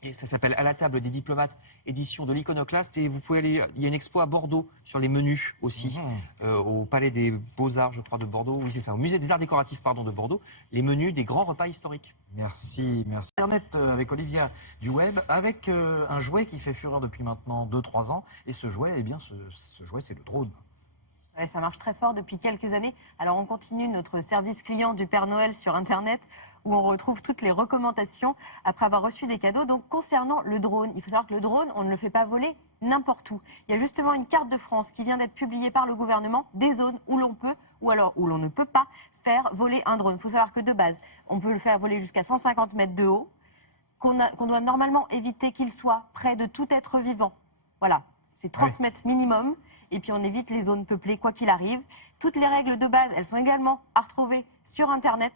Et ça s'appelle À la table des diplomates, édition de l'Iconoclaste. Et vous pouvez aller, il y a une expo à Bordeaux sur les menus aussi, au Palais des Beaux-Arts, je crois, de Bordeaux. Oui, c'est ça, au Musée des Arts Décoratifs, pardon, de Bordeaux. Les menus des grands repas historiques. Merci. Internet avec Olivia du Web, avec un jouet qui fait fureur depuis maintenant 2-3 ans. Et ce jouet, eh bien, ce jouet, c'est le drone. Ouais, ça marche très fort depuis quelques années. Alors on continue notre service client du Père Noël sur Internet où on retrouve toutes les recommandations après avoir reçu des cadeaux. Donc concernant le drone, il faut savoir que le drone, on ne le fait pas voler n'importe où. Il y a justement une carte de France qui vient d'être publiée par le gouvernement des zones où l'on peut ou alors où l'on ne peut pas faire voler un drone. Il faut savoir que de base, on peut le faire voler jusqu'à 150 mètres de haut, qu'on doit normalement éviter qu'il soit près de tout être vivant. Voilà, c'est 30 mètres minimum. Et puis on évite les zones peuplées, quoi qu'il arrive. Toutes les règles de base, elles sont également à retrouver sur Internet,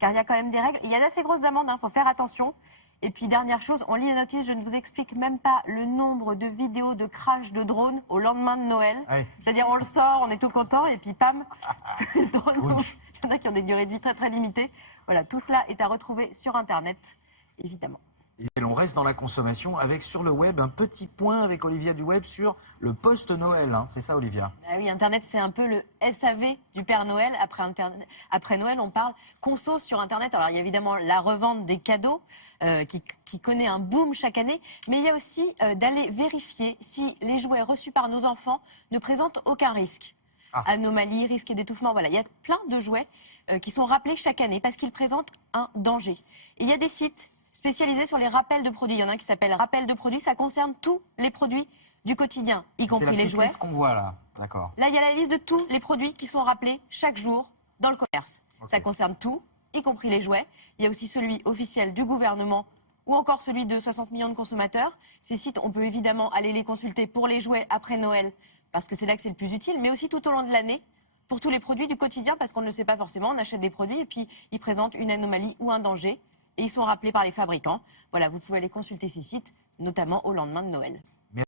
car il y a quand même des règles. Il y a d'assez grosses amendes, faut faire attention. Et puis dernière chose, on lit la notice, je ne vous explique même pas le nombre de vidéos de crash de drones au lendemain de Noël. C'est-à-dire on le sort, on est tout content, et puis pam, le drone, il y en a qui ont des durées de vie très très limitées. Voilà, tout cela est à retrouver sur Internet, évidemment. Et l'on reste dans la consommation avec sur le web un petit point avec Olivia du Web sur le post-Noël. C'est ça, Olivia? Oui, Internet, c'est un peu le SAV du Père Noël. Après Noël, on parle conso sur Internet. Alors, il y a évidemment la revente des cadeaux qui connaît un boom chaque année. Mais il y a aussi d'aller vérifier si les jouets reçus par nos enfants ne présentent aucun risque. Anomalie, risque d'étouffement. Voilà, il y a plein de jouets qui sont rappelés chaque année parce qu'ils présentent un danger. Et il y a des sites spécialisé sur les rappels de produits. Il y en a un qui s'appelle Rappel de produits. Ça concerne tous les produits du quotidien, y compris les jouets. C'est la petite liste qu'on voit là, d'accord. Là, il y a la liste de tous les produits qui sont rappelés chaque jour dans le commerce. Ça concerne tout, y compris les jouets. Il y a aussi celui officiel du gouvernement ou encore celui de 60 millions de consommateurs. Ces sites, on peut évidemment aller les consulter pour les jouets après Noël, parce que c'est là que c'est le plus utile, mais aussi tout au long de l'année, pour tous les produits du quotidien, parce qu'on ne le sait pas forcément. On achète des produits et puis ils présentent une anomalie ou un danger. Et ils sont rappelés par les fabricants. Voilà, vous pouvez aller consulter ces sites, notamment au lendemain de Noël.